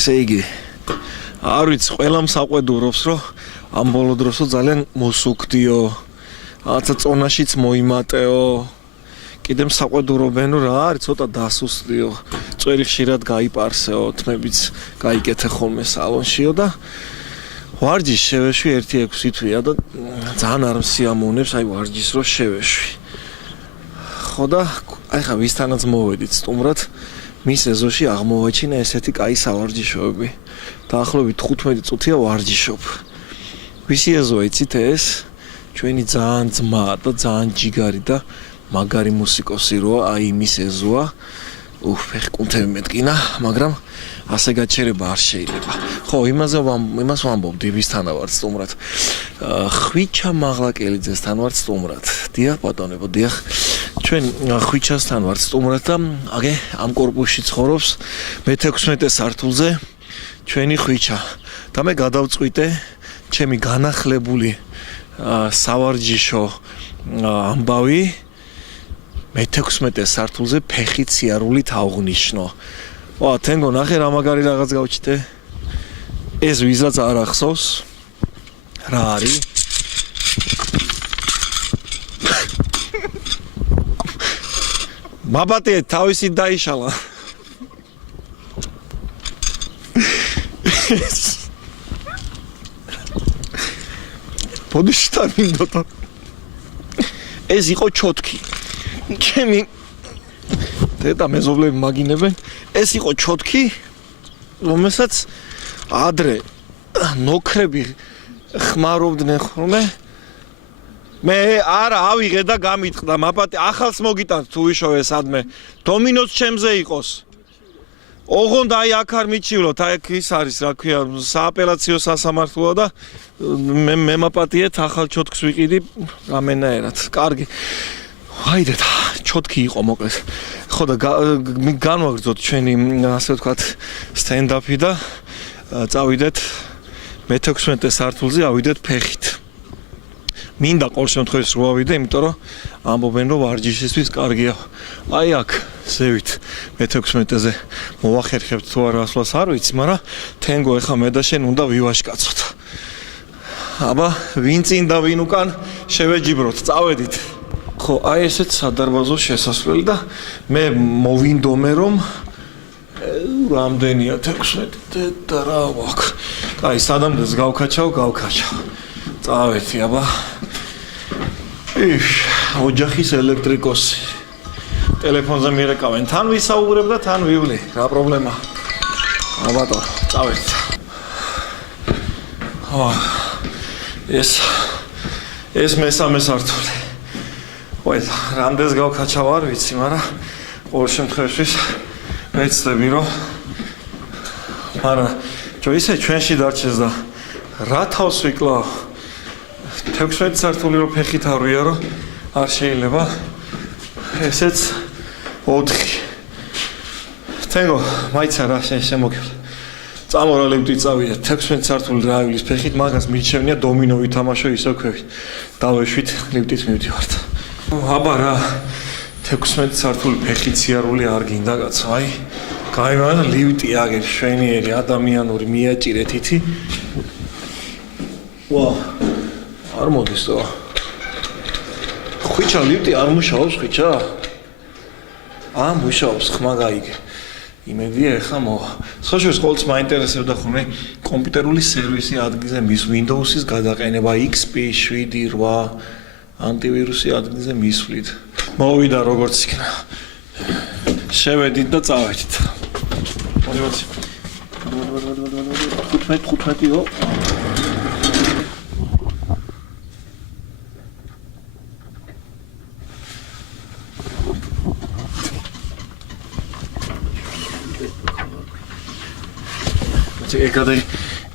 ესე იგი არ ვიცი ყველამ საყვედურობს რომ ამ ბოლო დროსო ძალიან მოსუქდიო რაღაცა წონაშიც მოიმატეო კიდემ საყვედურობენო რა არის ცოტა დასუსტიო წვერი ხშირად გაიპარსეო თმებიც გაიკეთე ხოლმე სალონშიო და ვარჯიშ შევეშვი 1-6 თვეა და ძალიან არ მსიამოვნებს აი ვარჯიშს რო შევეშვი ხო და აი ხა ვისთანაც მოვედით სტუმრად მის ეზოში აღმოვაჩინა ესეთი კაი სავარჯიშოები დაახლოებით 15 წუთია ვარჯიშობ ვისი ეზოა იცით ეს ჩვენი ძალიან ძმა და ძალიან ჯიგარი და მაგარი მუსიკოსი როა აი მის ეზოა ფეხკუნთები მეტკინა მაგრამ ასე გაჩერება არ შეიძლება ხო იმას ვამბობ დებისთანა ვარ სტუმრად ხვიჩა მაღლაკელიძესთან ვარ სტუმრად დიახ ბატონებო დიახ ჩვენ ხვიჩასთან ვარ სტუმრად და აგე ამ კორპუსში ცხოვრობს მე-16 სართულზე ჩვენი ხვიჩა და მე გადავწყვიტე ჩემი განახლებული სავარჯიშო ამბავი მე-16 სართულზე ფეხით სიარულით აღვნიშნო ვა თენგო ნახე რა მაგარი რაღაც გავჩიტე ეს ვიზაც არ ახსოვს რა არის მაბატე თავისი დაიშალა ბოდიშთან მინდოდა ეს იყო ჩოტკი ჩემი დედა მეზობლები მაგინებენ ეს იყო ჩოტკი რომელსაც ადრე ნოქრები ხმარობდნენ ხოლმე მე არა ავიღე და გამიტყდა მაპატი ახალს მოგიტანთ თუ ვიშოვე სადმე დომინოს ჩემზე იყოს ოღონდ აი აქ არ მიჩივლოთ აი აქ ის არის რა ქვია სააპელაციო სასამართლოა და მე მაპატიეთ ახალ ჩოტკს ვიყიდი რამენაერად კარგი აი და ჩოტკი იყო მოკლედ ხო და განვაგრძოთ ჩვენი ასე ვთქვათ სტენდაპი და წავიდეთ მე-16 სართულზე ავიდეთ ფეხით მინდა ყოველ შემთხვევაში რო ავიდე იმიტომ რომ ამბობენ რომ ვარჯიშისთვის კარგია აი აქ ზევით მე-16-ზე მოვახერხებთ თუ არა ასვლას არ ვიცი მაგრამ თენგო ეხა მე და შენ უნდა ვივაშკაცოთ აბა ვინ წინ და ვინ უკან შევეჯიბროთ წავედით ხო აი ესეც სადარბაზო შესასვლელი და მე მოვინდომე რომ რამდენია 16 და რა ვაქვს აი სადამდეც გავქაჩავ წავედი აბა ოჯახის ელექტრიკოსი ტელეფონზე მიერეკავენ თან ვისაუბრებ და თან ვივლი რა პრობლემა აბატო წავედი ეს მე-3 სართული ვაი რამდენს გავქაჩავ არ ვიცი მაგრამ ყოველ შემთხვევაში მეცდები რომ მაგრამ ჯო ისე ჩვენში დარჩეს და რა თავს ვიკლავ 16 სართული რო ფეხით არ ვიარო არ შეიძლება ესეც 4 თენგო მაიცა რა შემოგივლა წამორა ლიფტი წავიდა 16 სართული რა ავილის ფეხით მაგას მიჩვენია დომინო ვითამაშო ისო ქვევით დავეშვით ლიფტით მივდივართ აბა რა 16 სართული ფეხით სიარული არ გინდა კაცო აი გაიმან ლიფტი აგერ შვენიერი ადამიანური მიაჭირეთ ითი ვა არ მოდის თო ხვიჩა ლიფტი არ მუშაობს ხვიჩა მუშაობს ხმა გაიგე იმედია ეხლა მოვა სხვაშორის ყოველთვის მაინტერესებდა ხოლმე კომპიუტერული სერვისი ადგილზე მის Windows-ის გადაყენება XP 7-8 ანტივირუსი ადგილზე მისვლით მოვიდა როგორც იქნა შევედით და წავედით 15-15-ო ეკადე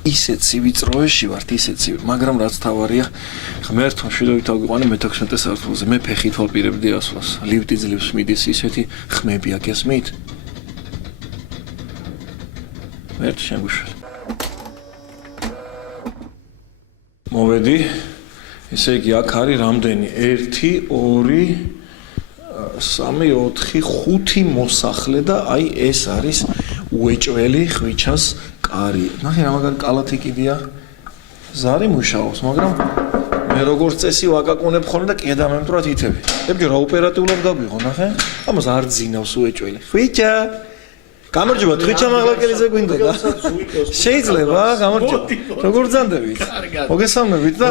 ისეთ ცივიწროებში ვართ ისეთ ცივი მაგრამ რაც თავარია ღმერთო მშვიდობით ავიყვანე მე-16 სართულზე მე ფეხით ვაპირებდი ასვლას ლიფტი ძლივს მიდის ისეთი ხმები აქ ესმით ერთ შემგვიშველი მოვედი ესე იგი აქ არის რამდენი 1 2 3 4 5 მოსახლე და აი ეს არის უეჭველი ხვიჩას კარი. ნახე რა მაგარი კალათი კიდია. ზარი მუშაობს, მაგრამ მე როგორც წესი ვაკაკუნებ ხოლმე და კედამემტრად ითები. ებჯო რა ოპერატიულად გავიღო, ნახე? ამას არ ძინავს უეჭველი. ხვიჩა გამარჯობა, ხვიჩა მაღლაკელიზე გვინდოდა. შეიძლება, გამარჯობა. როგორ ძანდებით? მოგესალმებით და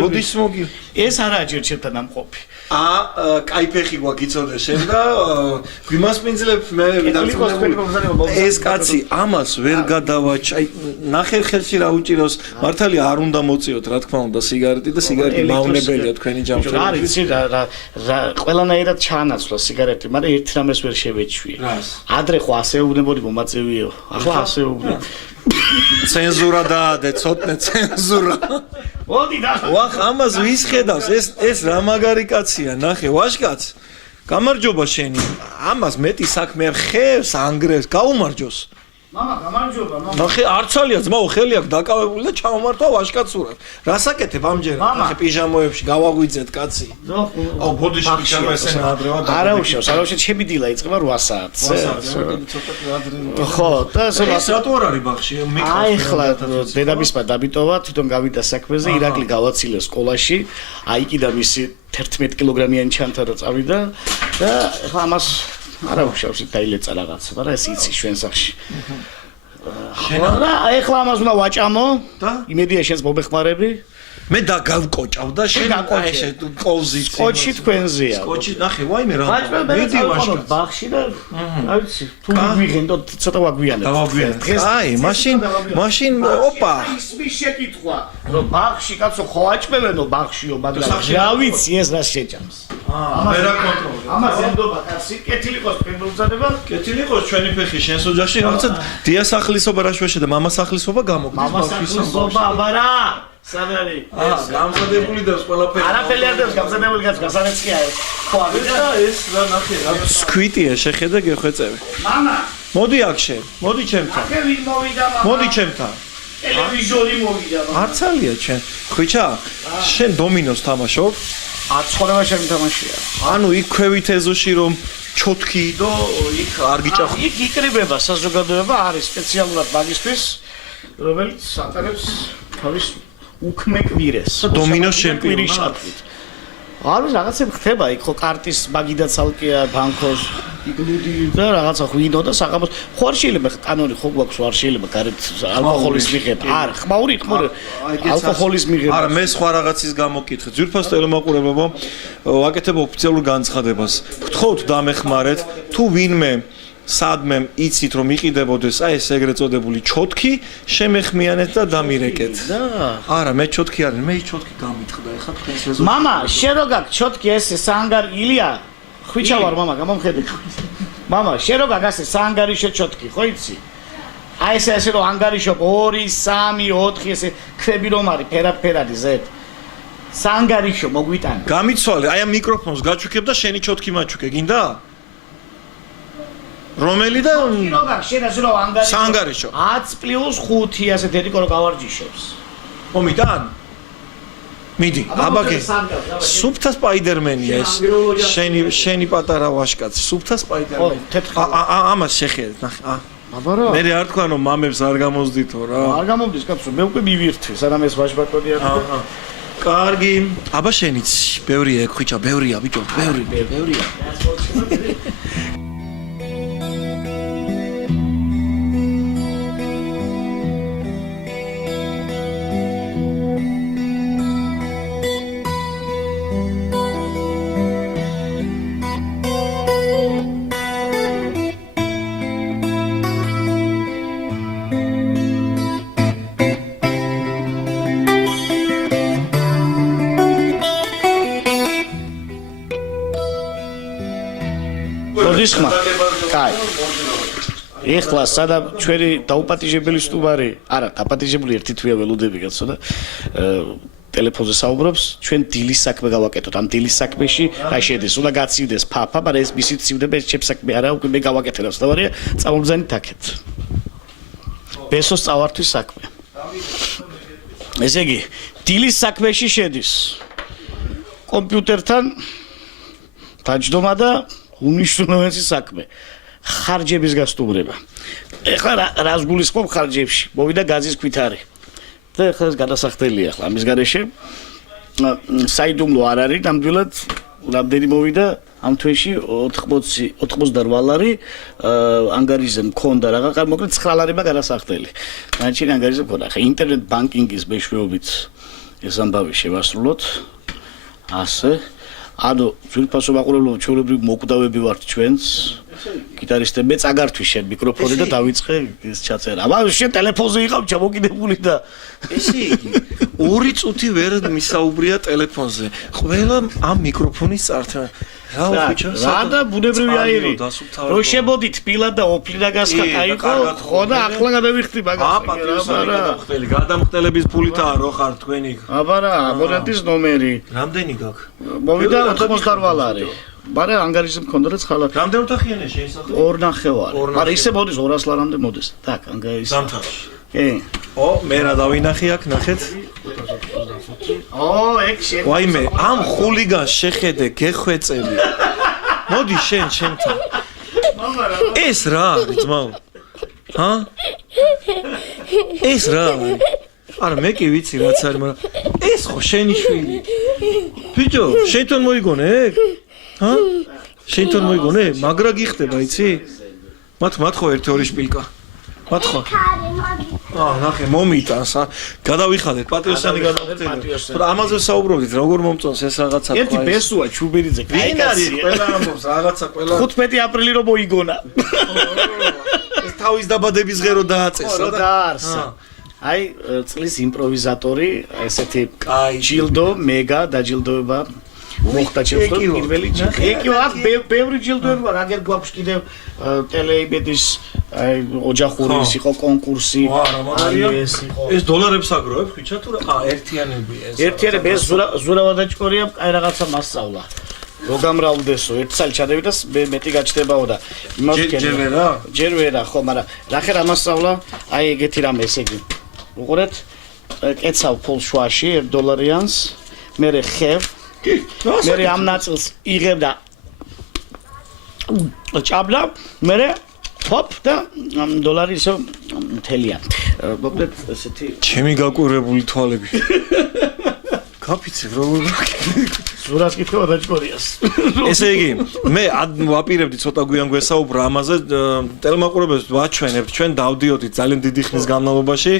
ბოდიშს მოგი. ეს არაა ჯერ ჩემთან ამყოფი. კაიფეხი გვაგიცოდე შენ და გვიმასპინძლებ მე ეს კაცი ამას ვერ გადავაჭ აი ნახე ხელში რა უჭირავს მართალი არ უნდა მოწიოთ რა თქმა უნდა სიგარეტი და სიგარეტი მავნებელია თქვენი ჯამშრომლები არის რა ყველანაირად ჩაანაცვლა სიგარეტი მაგრამ ერთ რამეს ვერ შევეჩვიე ადრე ხო ასე უნებოდი მომაწევიო ახლა ასე უნდა ცენზურა დაადე ცოტნე ცენზურა მოდი და ვახ ამას ვის ხედავს ეს რა მაგარი კაცია ნახე ვაშკაც გამარჯობა შენი ამას მეტი საქმე არ ხევს ანგრევს გაუმარჯოს მამა გამარჯობა მამა ნახე არცალია ძმაო ხელი აქვს დაკავებული და ჩავმართვა ვაშკაცურად რასაკეთებ ამჯერად ნახე პიჟამოებში გავაგვიძეთ კაცი აუ ბოდიში პიჟამა ესენა ადრევად არა უშავს ჩემი დილა იწყება 8 საათს ხო და ეს რატო არ არის ბაღში აი ხლა დედამისმა დაბიტოვა თვითონ გავიდა საქმეზე ირაკლი გავაცილე სკოლაში აი კიდე მისი 11 კილოგრამიანი ჩანთარა წავიდა და ხლა ამას არა უშავს დაილეცა რაღაცა მაგრამ ეს იცი ჩვენ სახში და ეხლა ამას უნდა ვაჭამო და იმედია შენს მომეხმარები მე და გავკოჭავ და შენ აი კოვზით სკოჩი თქვენზეა სკოჩი ნახე ვაიმე რა მიდი ვაშკა ბაღში და აი ვიცი თუ მიგვიღენდო ცოტა ვაგვიანებ აი მაშინ ოპა ის მის შეკითხვა რომ ბაღში კაცო ხო აჭმევენო ბაღშიო მაგრამ რა ვიცი ეს რა შეჭამს მე რა კონტროლი ამას ემდობა კაცი კეთილიყოს თქვენ მომზადება კეთილიყოს ჩვენი ფეხი შენს ოჯახში რაღაცა დიასახლისობა რა შუაში და მამასახლისობა გამოგდის ბავშვის მამასახლისობა აბარა სანარი გამზადებული დევს ყველაფერი არაფერი არ დევს გამზადებული კაც გასანეცია ეს ხო და ეს რა ნახე რა სკვიტია შეხედა გეხვეწები მამა მოდი აქ შენ მოდი ჩემთან აქ ვინ მოვიდა მამა მოდი ჩემთან ტელევიზორი მოვიდა მამა არცალია ჩვენ ხვიჩა შენ დომინოს თამაშობ აცხოვრება ჩემი თამაშია ანუ იქ ქვევით ეზოში რომ ჩოთქი და იქ არ გიჭახო იქ იკრიბება საზოგადოება არის სპეციალურად მაგისტრის რომელიც ატარებს თავის უქმეკვირეს დომინოს ჩემპიონი არის რაღაცები ხდება იქ ხო კარტის მაგიდა ცალკეა ბანკოს იგლუდი და რაღაცა ღვინო და საყამოს ხო არ შეიძლება კანონი ხო გვაქვს არ შეიძლება გარეთ ალკოჰოლის მიღება არ ხმაური ალკოჰოლის მიღება არა მე სხვა რაღაცის გამოკითხე ძვირფას ტელემაყურებლებო ვაკეთებ ოფიციალურ განცხადებას გთხოვთ დამეხმარეთ თუ ვინმე სადმე იცით რომ იყიდებოდეს აი ეს ეგრეთ წოდებული ჩოთქი შემეხმიანეთ და დამირეკეთ არა მე ჩოთქი არ მე ჩოთქი გამიტყდა ეხლა თქვენ სეზონში მამა შენ რო გაქვს ჩოთქი ეს საანგარი ილია ხვიჩა ვარ მამა გამომხედე მამა შენ რო გაქვს ეს საანგარიშო ჩოთქი ხო იცი აი ესე რომ ანგარიშო 2 3 4 ესე ქვები რომ არის ფერად-ფერადი ზედ საანგარიშო მოგვიტანე გამიცვალე აი ამ მიკროფონს გაჩუქებ და შენი ჩოთქი მაჩუქე გინდა რომელი და შენას რო ანგარიშო 10+5 ასე დედიკო რო გავარჯიშებს მომიტან მიდი აბაგე სუფთა სპაიდერმენია ეს შენი პატარა ვაშკაცი სუფთა სპაიდერმენი ამას შეხედეთ ნახე აბარა მე არ თქვა რომ მამებს არ გამოზდითო რა არ გამომდის კაცო მე უკვე მივირთვი სანამ ეს ვაშბატონი არ კარგი აბა შენიც ბევრია ხვიჩა ბევრია ბიჭო ბევრია ისხმა კაი ეხლა სადა ჩვენი დაუპატიჟებელი სტუმარი არა დაპატიჟებული ერთი თვეა ველოდები კაცო და ტელეფონზე საუბრობს ჩვენ დილის საქმე გავაკეთოთ ამ დილის საქმეში რა შედის უნდა გაცივდეს ფაფა მაგრამ ეს მისი ცივდება ეს ჩემს საქმე არა უკვე მე გავაკეთე რა სწავარია წამომბრძანით აქეთ ბესოს წავართვის საქმე ესე იგი დილის საქმეში შედის კომპიუტერთან დაჯდომა და უნიშნულოვანესი საქმე ხარჯების გასტუმრება. ეხლა რას გულისხმობ ხარჯებში? მოვიდა გაზის ქვითარი. და ეხლა ეს გადასახდელია ახლა ამის გარეშე. საიდუმლო არ არის, ნამდვილად რამდენი მოვიდა ამ თვეში 88 ლარი ანგარიზე მქონდა რაღაცა, მოკლედ 9 ლარი გადასახდელი. განაჩენი ანგარიზე მქონდა. ახლა ინტერნეტ ბანკინგის მეშვეობით ეს ამბავი შევასრულოთ. ასე ანუ ძვირფასო მაყურებლობ ჩვეულებრივ მოკვდავები ვართ ჩვენს გიტარისტები წაგართვი შენ მიკროფონი და დავიწყე ეს ჩაწერა. აბა შენ ტელეფონზე იყავ ჩამოკიდებული და ესე იგი 2 წუთი ვერ მისაუბრია ტელეფონზე. ყველა ამ მიკროფონის წართან რა უხიჩა რა და ბუნებრივი აირი რო შემოდით პილა და ოფლინა გასხა კაიყო ხო და ახლა გადავიხდი მაგას გადამხდელების ფულითაა რო ხარ თქვენი აბა რა აბონენტის ნომერი რამდენი გაქვს მოვიდა 88 ლარი მაგრამ ანგარიზე მქონდა რა 9 ლარი რამდენი ოთახიანია შეისახე 2 ნახევარი მაგრამ ისე მოდის 200 ლარამდე მოდის так ანგარიზი ზამთარში კი ო მე რა დავინახე აქ ნახეთ ო ეგ შენ ვაიმე ამ ხულიგანს შეხედე გეხვეწები მოდი შენთან ეს რა არის ძმაო ჰა ეს რა არის არა მე კი ვიცი რაც არის მაგრამ ეს ხო შენი შვილი ბიჭო შენთან მოიგონე ეგ ჰა შენთან მოიგონე მაგრა გიხდება იცი მათო 1-2 შპილკა მათო ნახე მომიტანს გადავიხადეთ პატიოსანი გადავხდეთ რა ამაზე საუბრობდით როგორ მომწონს ეს რაღაცა ერთი ბესუა ჩუბერიძე ვინ არის ყველა ამბობს რაღაცა ყველა 15 აპრილი რომ მოიგონა ეს თავის დაბადების ღერო დააწესა და დაარსა აი წლის იმპროვიზატორი ესეთი ჯილდო მეგა დაჯილდოება მოხდა ჩემს პირველი ეკიო აქ ბევრი ჯილდოები ვარ აგერ გვაქვს კიდევ ტელეიბედის აი ოჯახურის იყო კონკურსი ეს დოლარებს აგროვებ ხიჩა თუ რა ერთიანები ეს ზურავადაჭკორია აი რაღაცა მასწავლა რო გამრავლდესო ერთ წელი ჩადები და მეტი გაჩნდებაო და ჯერ ვერა ხო მაგრამ ნახე რა მასწავლა აი ეგეთი რამე ესე იგი უყურეთ კეცავ ფულ შუაში $1 მე ხევ მე ამ ნაწილს იღებ და ჭაბლა მე თოპ და $1 ისე მთელია მოკლედ ესეთი ჩემი გაკვირვებული თვალები კაფიცი როგორ ზურას კითხვა დაჭკორიას ესე იგი მე ვაპირებდი ცოტა გვიან გვესაუბრა ამაზე ტელემაყურებელს ვაჩვენებთ ჩვენ დავდიოდით ძალიან დიდი ხნის განმავლობაში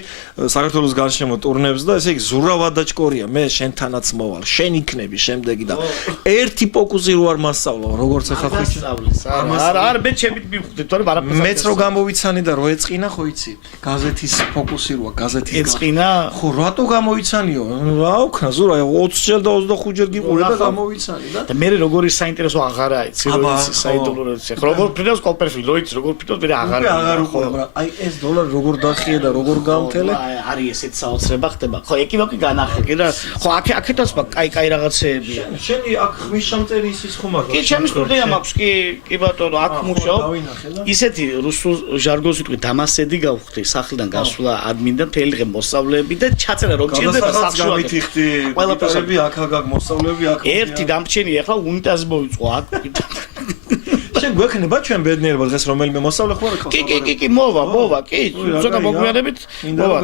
საქართველოს გარშემო ტურნეებს და ესე იგი ზურავადაჭკორია მე შენთანაც მოვალ შენ იქნები შემდეგი და ერთი ფოკუსი რო არ მასწავლა როგორც ახლა ხვიჩა არა მე ჩემით მივხვდით თორემ არაფერს მეც რო გამოვიცანი და რო ეწყინა ხო იცი გაზეთის ფოკუსი როა გაზეთის ეწყინა ხო რატო გამოვიცანიო რა უქნა ზურა 20 ჯერ და 25 ჯერ გიყურე და გამოვიცანი და მე როგორი საინტერესო აღარა იცი რო იცი საიდუმლო რო იცი როგორ ფრიდოს კოპერფილდ რო იცი როგორ ფრიდოს მე აღარ უყურე მაგრამ აი ეს $1 როგორ დახია და როგორ გამთელე არის ესეთ საოცრება ხდება ხო ეკივაკი განახე კი და ხო აქეთაც კაი რაღაცეები შენი აქ ხმის შემწერი ისის ხომ არ კი ჩემი სტუდია მაქვს კი ბატონო აქ მუშაობ ისეთი რუსულ ჟარგონს ვიტყვი დამასედი გავხდი სახლიდან გასვლა ადმინდან მთელი დღე მოსავლეები და ჩაწერა რომ ჭირდება სახლში გამითიხდი ყველაფერი აქ მოსავლეები აქ ერთი დამრჩენია ახლა უნიტაზი მოვიწყო აქ შენ გვექნება ჩვენ ბედნიერება დღეს რომელიმე მოსავლე ხო არა კი მოვა კი ცოტა მოგვიანებით მოვა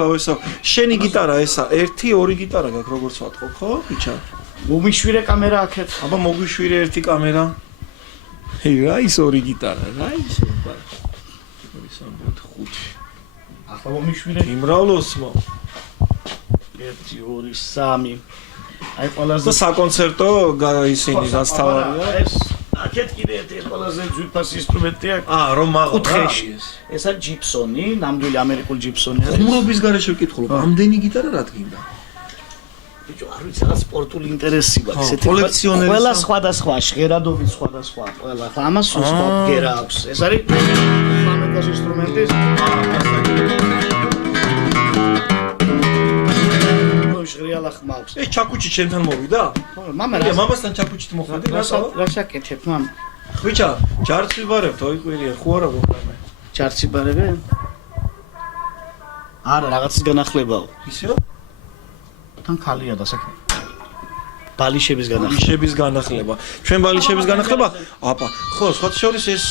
შენი გიტარა ესა 1-2 გიტარა გაქვს როგორც ვატყობ ხო ბიჭა მომიშვირე კამერა აქეთ აბა მოგვიშვირე ერთი კამერა რა ის 2 გიტარა რა ის ის ამბობთ 5 ახლა მომიშვირე იმრავლოს მო 1 2 3 აი ყველაზე და საკონცერტო ისინი რაც თავარია ეს აქეთ კიდე ერთი ყველაზე ძვირფასი ინსტრუმენტია რომ კუთხეში ეს არის ჯიპსონი ნამდვილი ამერიკული ჯიპსონი არის ხუმრობის გარეშე ვკითხულობ ამდენი გიტარა რა თქინდა ბიჭო არ ვიცი რა სპორტული ინტერესი მაქვს ესეთი კოლექციონერი ყველა სხვადასხვა ჟღერადობით სხვადასხვა ყველა ამას სხვა გერა აქვს ეს არის ფლამენკოს ინსტრუმენტი ჟღერიალა ხმავს ეს ჩაკუჩი ჩვენთან მოვიდა მამა რა მამასთან ჩაკუჩით მოხდი რა შაკეთებ მამ ხვიჩა ჯარც ვიბარებთ ოიყვირია ხო არა გოხრამე ჯარც ვიბარებე არა რაღაცის განახლებაო ისეო თან ხალია დასაკ ბალიშების განახლება. ბალიშების განახლება. ჩვენ ბალიშების განახლება, აპა, ხო, სხვა შორის ეს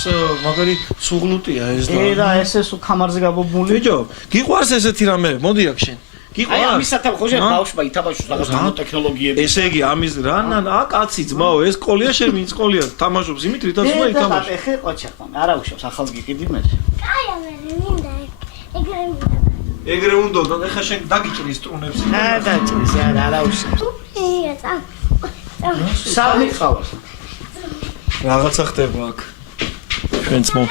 მაგარი სუღლუტია ეს და. და ესე სულ ხამარზე გაბობული. ბიჭო, გიყვარს ესეთი რამე? მოდი აქ შენ. აი ამისათა ხო შენ ბავშვმა ითამაშოს რაღაც ნანოტექნოლოგიები. ესე იგი ამის რა კაცი ძმაო, ეს სკოლია შენ ვინ სკოლია? თამაშობს იმით, რითაც უნდა ითამაშო. ეხე ყოჩახმა. არა უშავს, ახალს გიყიდი მე. აი ამერ მინდა ეგრე მინდა. ეგრე უნდა და ეხა შენ დაგიჭრი სტრუნებს. დაჭრის არა უშავს. ია წა. სამი ხავს. რაღაცა ხდება აქ. ჩვენც მო.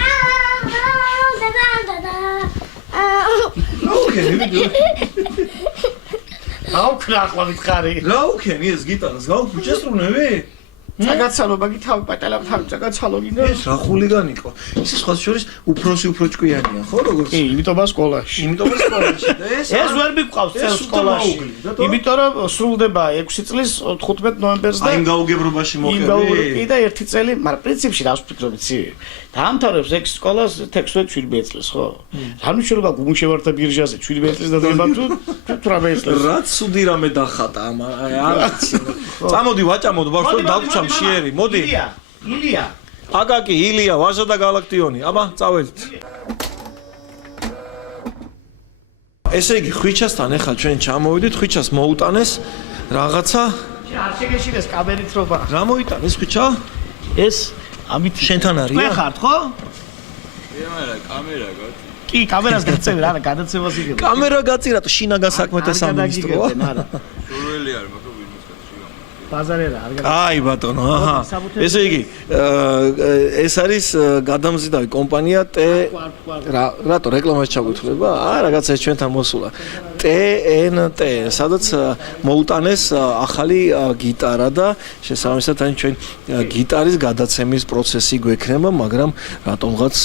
აუქნა ახლა მითხარი. რა უქენი ეს გიტარას? გაუქუჭეს სტრუნები? წაგაცალო მაგი თავი პატალა თავი წაგაცალო გინდა. ეს რა ხულიგანი იყო? ის სხვა შორის უფროსი უფრო ჭკვიანია, ხო როგორც? კი, იმიტომ სკოლაში. იმიტომ სკოლაში და ეს ვერ მიყვავს წელს სკოლაში. იმიტომ რომ სრულდება 6 წლის 15 ნოემბერს და აი იმ გაუგებრობაში მოყევი. და 1 წელი, მაგრამ პრინციპში რა ვფიქრობ იცი? დაამთავრებს 6 სკოლას 16-17 წლის, ხო? რა მნიშვნელობა გუმუშევართა ბირჟაზე 17 წლის დადება თუ 18 წლის? რა ცუდი რამე დახატა ამ არაცი. წამოდი ვაჭამოდ ბავშვო დაგვრჩა მშიერი, მოდი. ილია. აკაკი, ილია, ვაჟა და galaktioni. აბა, წაველთ. ესე იგი, ხვიჩასთან ახლა ჩვენ ჩამოვიდით, ხვიჩას მოუტანეს რაღაცა. არ შეგეშინეს კამერით რობა. რა მოიტანეს ხვიჩა? ეს ამით შენთან არის? მე ხართ, ხო? არა, კამერა გაქვს. კი, კამერას გაწევი რა, გადაცემას იგებ. კამერა გაწირა თუ შინაგან საქმეთა სამინისტროა. არა. სურველი არ მაქვს ვინმესთან შეგამო. ბაზარერა, არ გაწევი. აი ბატონო, აჰა. ესე იგი, ეს არის გადამზიდავი კომპანია რატო რეკლამას ჩაგუთვლება? რაღაცა ეს ჩვენთან მოსულა. TNT, სადაც მოუტანეს ახალი გიტარა და შესაბამისად აი ჩვენ გიტარის გადაცემის პროცესი გვექნება, მაგრამ რატომღაც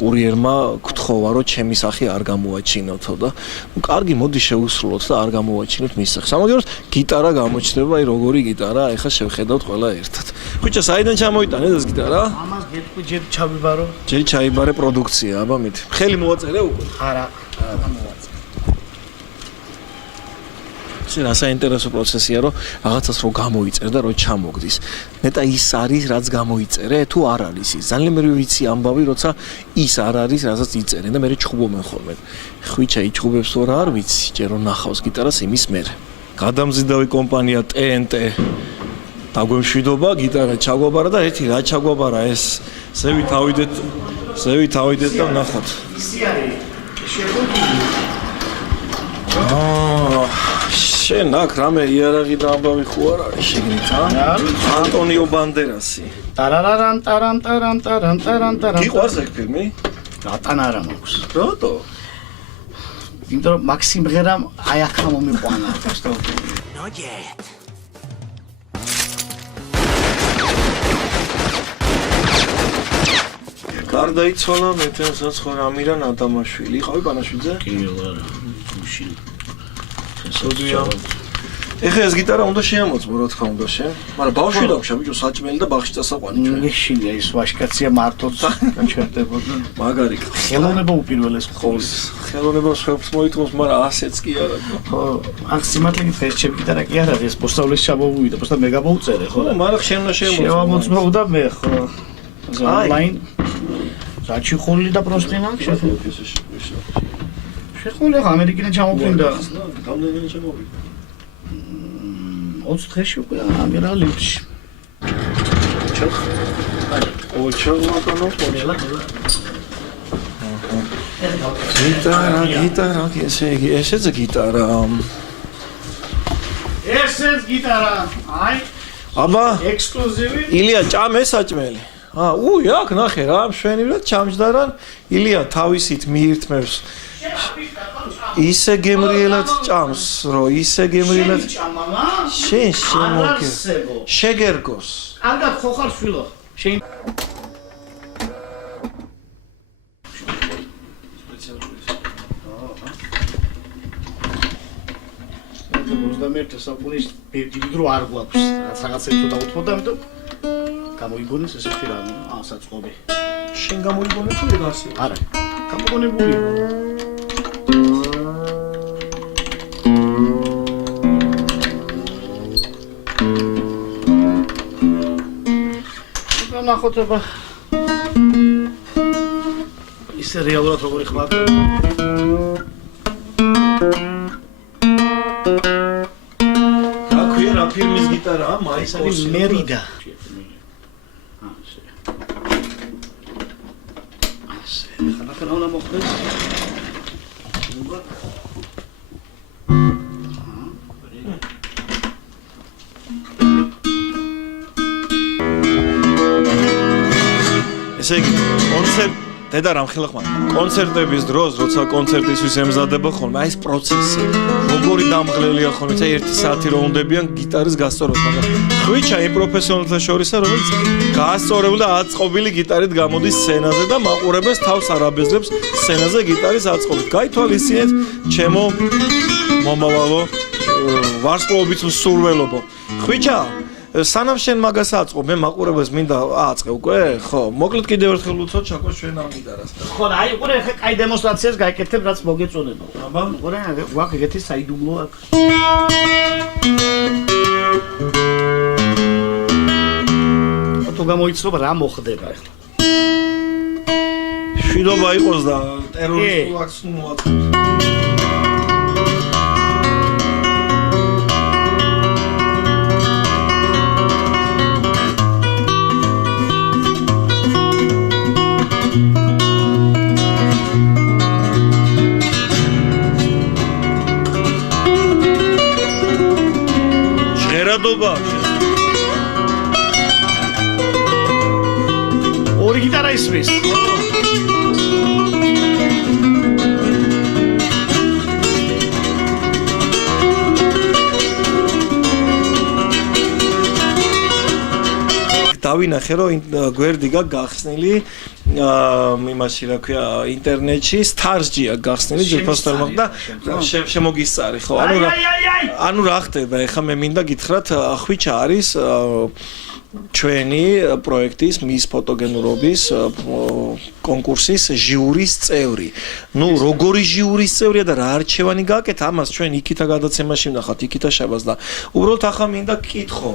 კურიერმა გთხოვა, რომ ჩემი სახე არ გამოაჩინოთო და კარგი, მოდი შევუსრულოთ და არ გამოაჩინოთ მის სახეს. სამაგიეროდ გიტარა გამოჩნდება, აი როგორი გიტარა, ეხლა შევხედავთ ყველა ერთად. ხუჭა, საიდან ჩამოიტანეს ეს გიტარა? ამას გეტყვი ჯერ ჩავიბარო. ჯერ ჩაიბარე პროდუქცია, აბა მით. ხელი მოაწერე უკვე? არა. რა საინტერესო პროცესია, რომ რაღაცას რო გამოიწერე და რო ჩამოგდის. ნეტა ის არის, რაც გამოიწერე, თუ არ არის ის. ძალიან მე ვიცი ამბავი, როცა ის არ არის, რასაც იწერენ და მე ჩხუბობენ ხოლმე. ხვიჩა იჩხუბებს თუ არ ვიცი, ჯერ რომ ნახავს გიტარას იმის მერე. გადამზიდავი კომპანია TNT დაგვემშვიდობა, გიტარა ჩაგვაბარა და ერთი რა ჩაგვაბარა ეს. ზევით ავიდეთ და ვნახოთ. ისი არის. შეგოდი. შენ აქ რამე იარაღი და ამბავი ხო არ არის შეგნით, ანტონიო ბანდერასი. ტარარარან ტარან ტარან ტარან ტარან ტარან. გიყვარს ეგ ფილმი? რატან არა მაქვს. რატო? იმიტომ რომ მაქსიმ ღერამ აი ახლა მომიყვანა. გარდაიცვალა მეტენსაც ხო რამირან ადამაშვილი. იყავი პანაშვიძე? კი, არა. მაშინ სოდია. ეხლა ეს გიტარა უნდა შეამოწმო, რა თქმა უნდა შენ. მაგრამ ბავშვი დავშა ბიჭო საჭმელი და ბაღში წასაყვანი ჩვენ. მეშინია ის ვაშკაცია მართოდ გაჩერდებოდა. მაგარი ხელოვნება უპირველეს ხოლმე. ხელოვნება შეფს მოითხოვს, მაგრამ ასეც კი არა. ხო, აქ სიმართლე გითხრა ეს ჩემი გიტარა კი არ არის, ეს პოსტავლის ჩამოვიდა, პოსტა მე გამოვწერე, ხო? მაგრამ შენ უნდა შეამოწმო. შემოწმოვდა მე, ხო. ონლაინ. რაჩი ხოლი და პროსტინა შეხული ხო ამერიკიდან ჩამოფრინდა. რამდენი ჩამოვიდა? 20 დღეში უკვე ამერა ლიფტში. გიტარა, ესეც გიტარა. ესეც გიტარა. აი. აბა, ექსკლუზივი. ილია ჭამე საჭმელი. უი, აქ ნახე რა, მშვენივრად ჩამჯდა რა. ილია თავისით მიირთმევს. ისე გემრიელად ჭამს, რომ ისე გემრიელად ჭამამა? შენ შემოგე. შეგერგოს. კარგად ხო ხარ შვილო? შენ მერტე საფუნის დიდი დრო არ გვაქვს. რაღაცა ცოტა უთმოდა, ამიტომ გამოიგონეს ესეთი რამე, საწყობი. შენ გამოიგონე თუ ეგასი? არა. გამოგონებული. ნახოთ აბა. ისე რეალურად როგორი ხმარ. რა ქვია რა ფილმის გიტარაა? მაისკოს მერიდა. ხანახან უნდა მოხდეს. ესე იგი, დედა რამ ხელა ხმა. კონცერტების დროს, როცა კონცერტისთვის ემზადება ხოლმე, აი ეს პროცესი, როგორი დამღლელია ხოლმე, ცა 1 საათი რო უნდებიან გიტარის გასწორებას, მაგრამ ხვიჩა იმ პროფესიონალთა შორისა, რომელიც გაასწორებული და აწყობილი გიტარით გამოდის სცენაზე და მაყურებელს თავს არ აბეზრებს სცენაზე გიტარის აწყობით. გაითვალისწინეთ, ჩემო მომავალო ვარსკვლავობით მსურველობო. ხვიჩა სანამ შენ მაგას აწყობ, მე მაყურებელს მინდა აწყე უკვე, ხო? მოკლედ კიდევ ერთხელ უცოთ ჩაკო ჩვენ ამ გიტარას. ხო, აი უყურე ხე კაი დემონსტრაციას გაიკეთებ, რაც მოგეწონება. აბა, უყურე, ვაკ ეგეთი საიდუმლო აქვს. თუ გამოიცნობა რა მოხდება ახლა. შვიდობა იყოს და ტერორისტულ აქტს მოაწყოთ. ჟღერადობა ორი გიტარა ისმის. დავინახე რომ გვერდი გახსნილი იმაში რა ქვია ინტერნეტში სტარსჯია გახსნილი ჯერფოსტერმო და შემოგისწარი ხო ანუ რა ხდება ეხლა მე მინდა გითხრათ ხვიჩა არის ჩვენი პროექტის მის ფოტოგენურობის კონკურსის ჟიურის წევრი. ნუ როგორი ჟიურის წევრია და რა არჩევანი გააკეთა ამას ჩვენ იქითა გადაცემაში ვნახავთ იქითა შაბას და უბრალოდ ახლა მინდა გკითხო.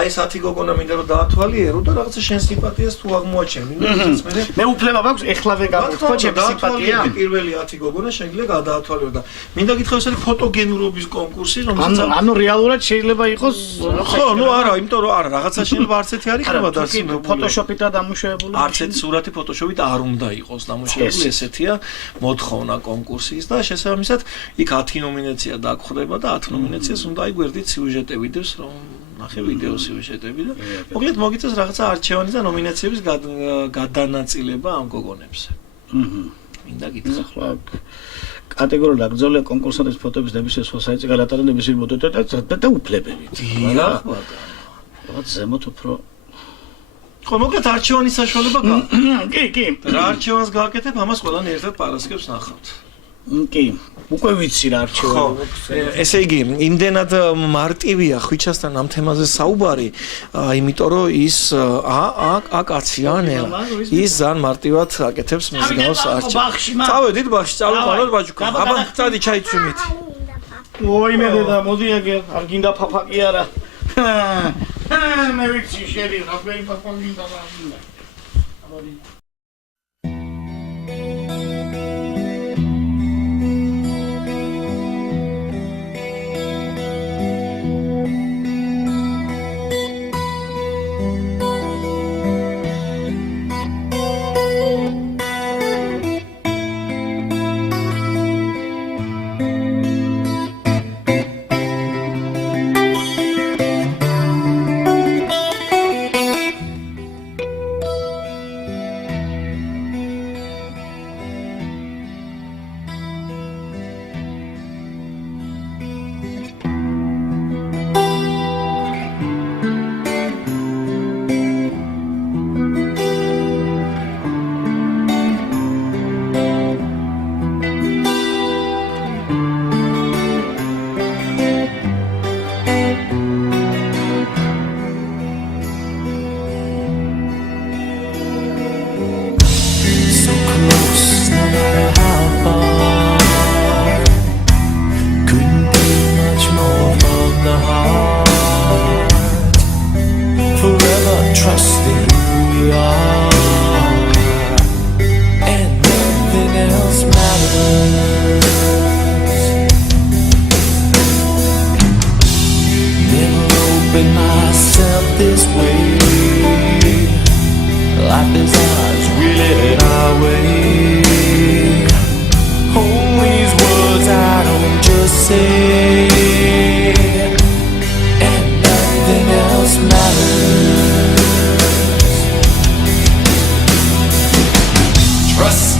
აი სათი გოგონა მინდა რომ დაათვალიერო და რაღაცა შენ სიმპათიას თუ აღმოაჩენ. მე უფლება მაქვს ეხლავე გამოვთქვა ჩემი სიმპათია. პირველი 10 გოგონა შეგიძლია გადაათვალიერო და მინდა გითხრა ეს არის ფოტოგენურობის კონკურსი რომელსაც ანუ რეალურად შეიძლება იყოს ხო ნუ არა იმიტომ რომ არა რაღაცა შეიძლება არც ერთი არ იქნება დასრულებული ფოტოშოპითაა დამუშავებული არც ერთი სურათი ფოტოშოპით არ უნდა იყოს დამუშავებული ესეთია მოთხოვნა კონკურსის და შესაბამისად იქ 10 ნომინაცია დაგხვდება და 10 ნომინაციას უნდა აი გვერდით სიუჟეტები დევს რომ ნახე ვიდეო სიუჟეტები და მოკლედ მოგიწევს რაღაცა არჩევანი და ნომინაციების გადანაწილება ამ გოგონებზე. მინდა გითხრა ახლა კატეგორიულად აკრძალულია კონკურსანტის ფოტოების ნებისმიერ სხვა საიტზე გადატანების მოდელები და უფლებები. დიახ ბატონო. რაღაც ზემოთ უფრო ხო მოკლედ არჩევანის საშუალება გაქვს. კი. რა არჩევანს გააკეთებ, ამას ყველანი ერთად პარასკევს ნახავთ. კი, უკვე ვიცი რა არჩევანი. ესე იგი, იმდენად მარტივია ხვიჩასთან ამ თემაზე საუბარი, იმიტომ რომ ის აკაცია ნელა. ის ძალიან მარტივად აკეთებს მსგავს არჩევანს. წავედით ბაღში, წავიყვანოთ ბაჭკო. აბა, წადი ჩაიცვიმით. ოი მე და მოდი აგე, არ გინდა ფაფაკი არა. მე ვიცი შენი რაფერი ფაფაკი გინდა რა გინდა. აბა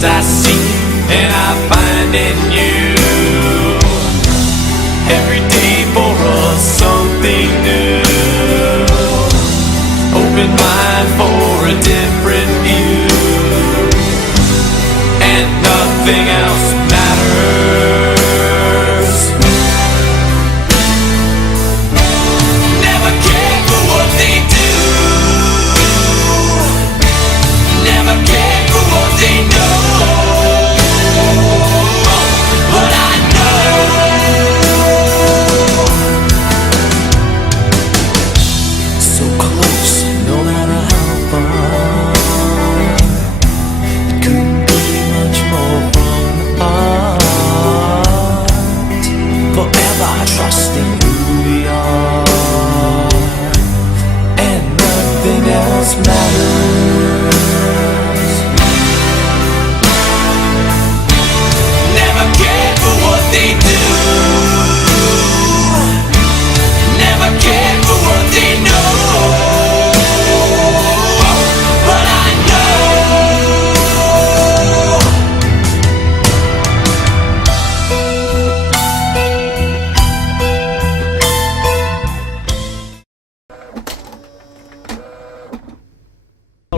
lost I see and I find in you. Every day for us something new. Open mind for a different view. And nothing else matters. Never care for what they do. Never care for what they know. But I know so close, no matter how far. It couldn't be much more from the heart. Forever trusting who we are, and nothing else matters. Never cared for what they do. Never cared for what they know. But I know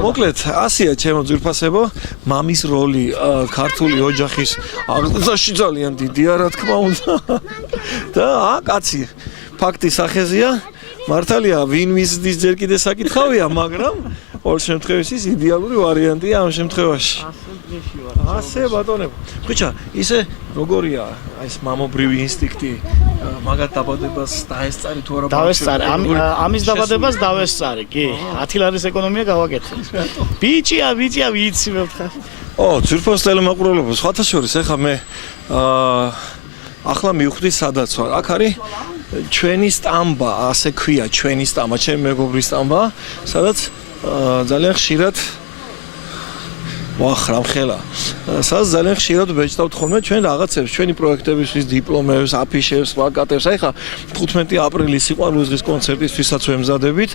მოკლედ, ასია ჩემო ძვირფასებო, მამის როლი ქართული ოჯახის აღზრდაში ძალიან დიდია, რა თქმა უნდა. და კაცი, ფაქტის ახეზია, მართალია, ვინ მისდის ჯერ კიდე საკითხავია, მაგრამ ყოველ შემთხვევაში ის იდეალური ვარიანტია ამ შემთხვევაში. ასე ბატონებო. ხუჩა, ისე როგორია ეს მამობრივი ინსტინქტი მაგათ დაბადებას დაესწარი თუ არა? დავესწარი, ამის დაბადებას დავესწარი, კი. 10 ლარის ეკონომია გავაკეთე. ბიჭია, ვიცი მე ვთქარ. ძვირფას ტელემაყურებელს, სხვათა შორის, ეხლა მე ახლა მივხვდი სადაც ვარ. აქ არის ჩვენი სტამბა, ასე ქვია, ჩვენი სტამბა, ჩემი მეგობრის სტამბა, სადაც ძალიან ხშირად ვახრამხელა. სადაც ძალიან ხშირად ვეჭდავთ ხოლმე ჩვენ რაღაცებს, ჩვენი პროექტებისთვის, დიპლომებს, აფიშებს, პლაკატებს. აი ხა 15 აპრილის სიყვარულის დღის კონცერტისთვისაც ვემზადებით.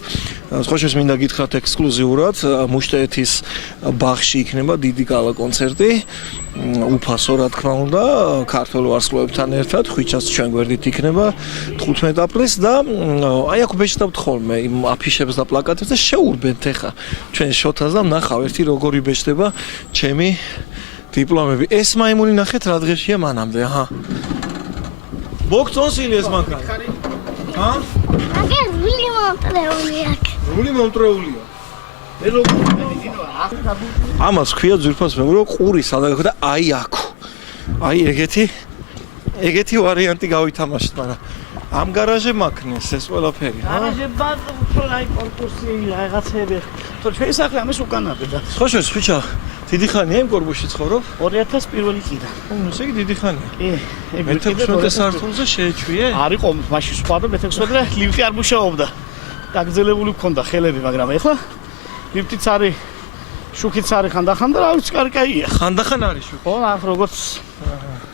სხვაშორის მინდა გითხრათ ექსკლუზიურად, მუშტეეთის ბაღში იქნება დიდი გალა კონცერტი. უფასო რა თქმა უნდა, ქართველ ვარსკვლავებთან ერთად, ხვიჩას ჩვენ გვერდით იქნება 15 აპრილს და აი აქ ვეჭდავთ ხოლმე იმ აფიშებს და პლაკატებს და შეურბენთ ეხა ჩვენ შოთას და ნახავ ერთი როგორი ბეჭდება ჩემი დიპლომები. ეს მაიმუნი ნახეთ რა დღეშია მანამდე, აჰა. მოგწონსილი ეს მანქანა? ჰა? აგერ ვილი მომტრეულია. რული მომტრეულია. მე როგორ ამას ქვია ძვირფას მეგობრო ყური სადაგ და აი აქ. აი ეგეთი ვარიანტი გავითამაშეთ, მაგრამ ამ გარაჟე მაქნეს ეს ყველაფერი. გარაჟე ბატონო, უფრო აი კონკურსი რაღაცები. თორე ჩვენ სახლი ამას უკანავდა. ხოშოს ხუჩა, დიდი ხანია იმ კორბუში ცხოვრობ? 2001 წლიდან. ესე იგი დიდი ხანია. კი, მე-16 სართულზე შეეჩვიე? არისო, მაშინ სხვა და მე-16-ზე ლიფტი არ მუშაობდა. დაგძელებული მქონდა ხელები, მაგრამ ეხლა ლიფტიც არის, შუქიც არის ხანდახან და რა ვიცი, კაია. ხანდახან არის შუქი. ხო, ახ როგორც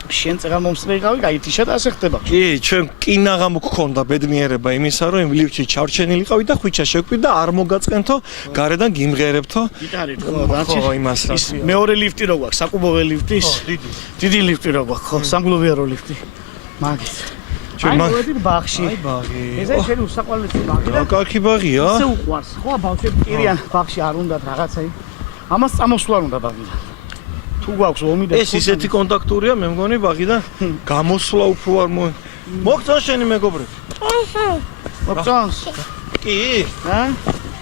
შენ წეღარ მომსწრე იყავი, გაითიშა და ასე ხდება. კი, ჩვენ კინაღა მქონდა ბედნიერება იმისა, რომ იმ ლიფტში ჩარჩენილიყავი და ხვიჩა შეგვი და არ მოგაწყენთო, გარედან გიმღერებთო. გიტარით ხო, დანარჩენ. ხო, იმას რა. ის მეორე ლიფტი რო გვაქვს, საკუბოვე ლიფტი ის. დიდი ლიფტი რო გვაქვს, ხო, სამგლოვიარო ლიფტი. მაგით. ჩვენ მოვედით ბაღში. აი ბაღი. ეს არის შენი უსაყვარლესი ბაღი და კაკი ბაღია? ისე უყვარს, ხო, ბავშვები პირიან ბაღში არ უნდათ რაღაცა. ამას წამოსვლა უნდა ბაღიდან. თუ გვაქვს ომი და ეს ისეთი კონტაქტურია, მე მგონი ბაღიდან გამოსვლა უფრო არ მოგწონს შენი მეგობრები? მოგწონს? კი. ჰა?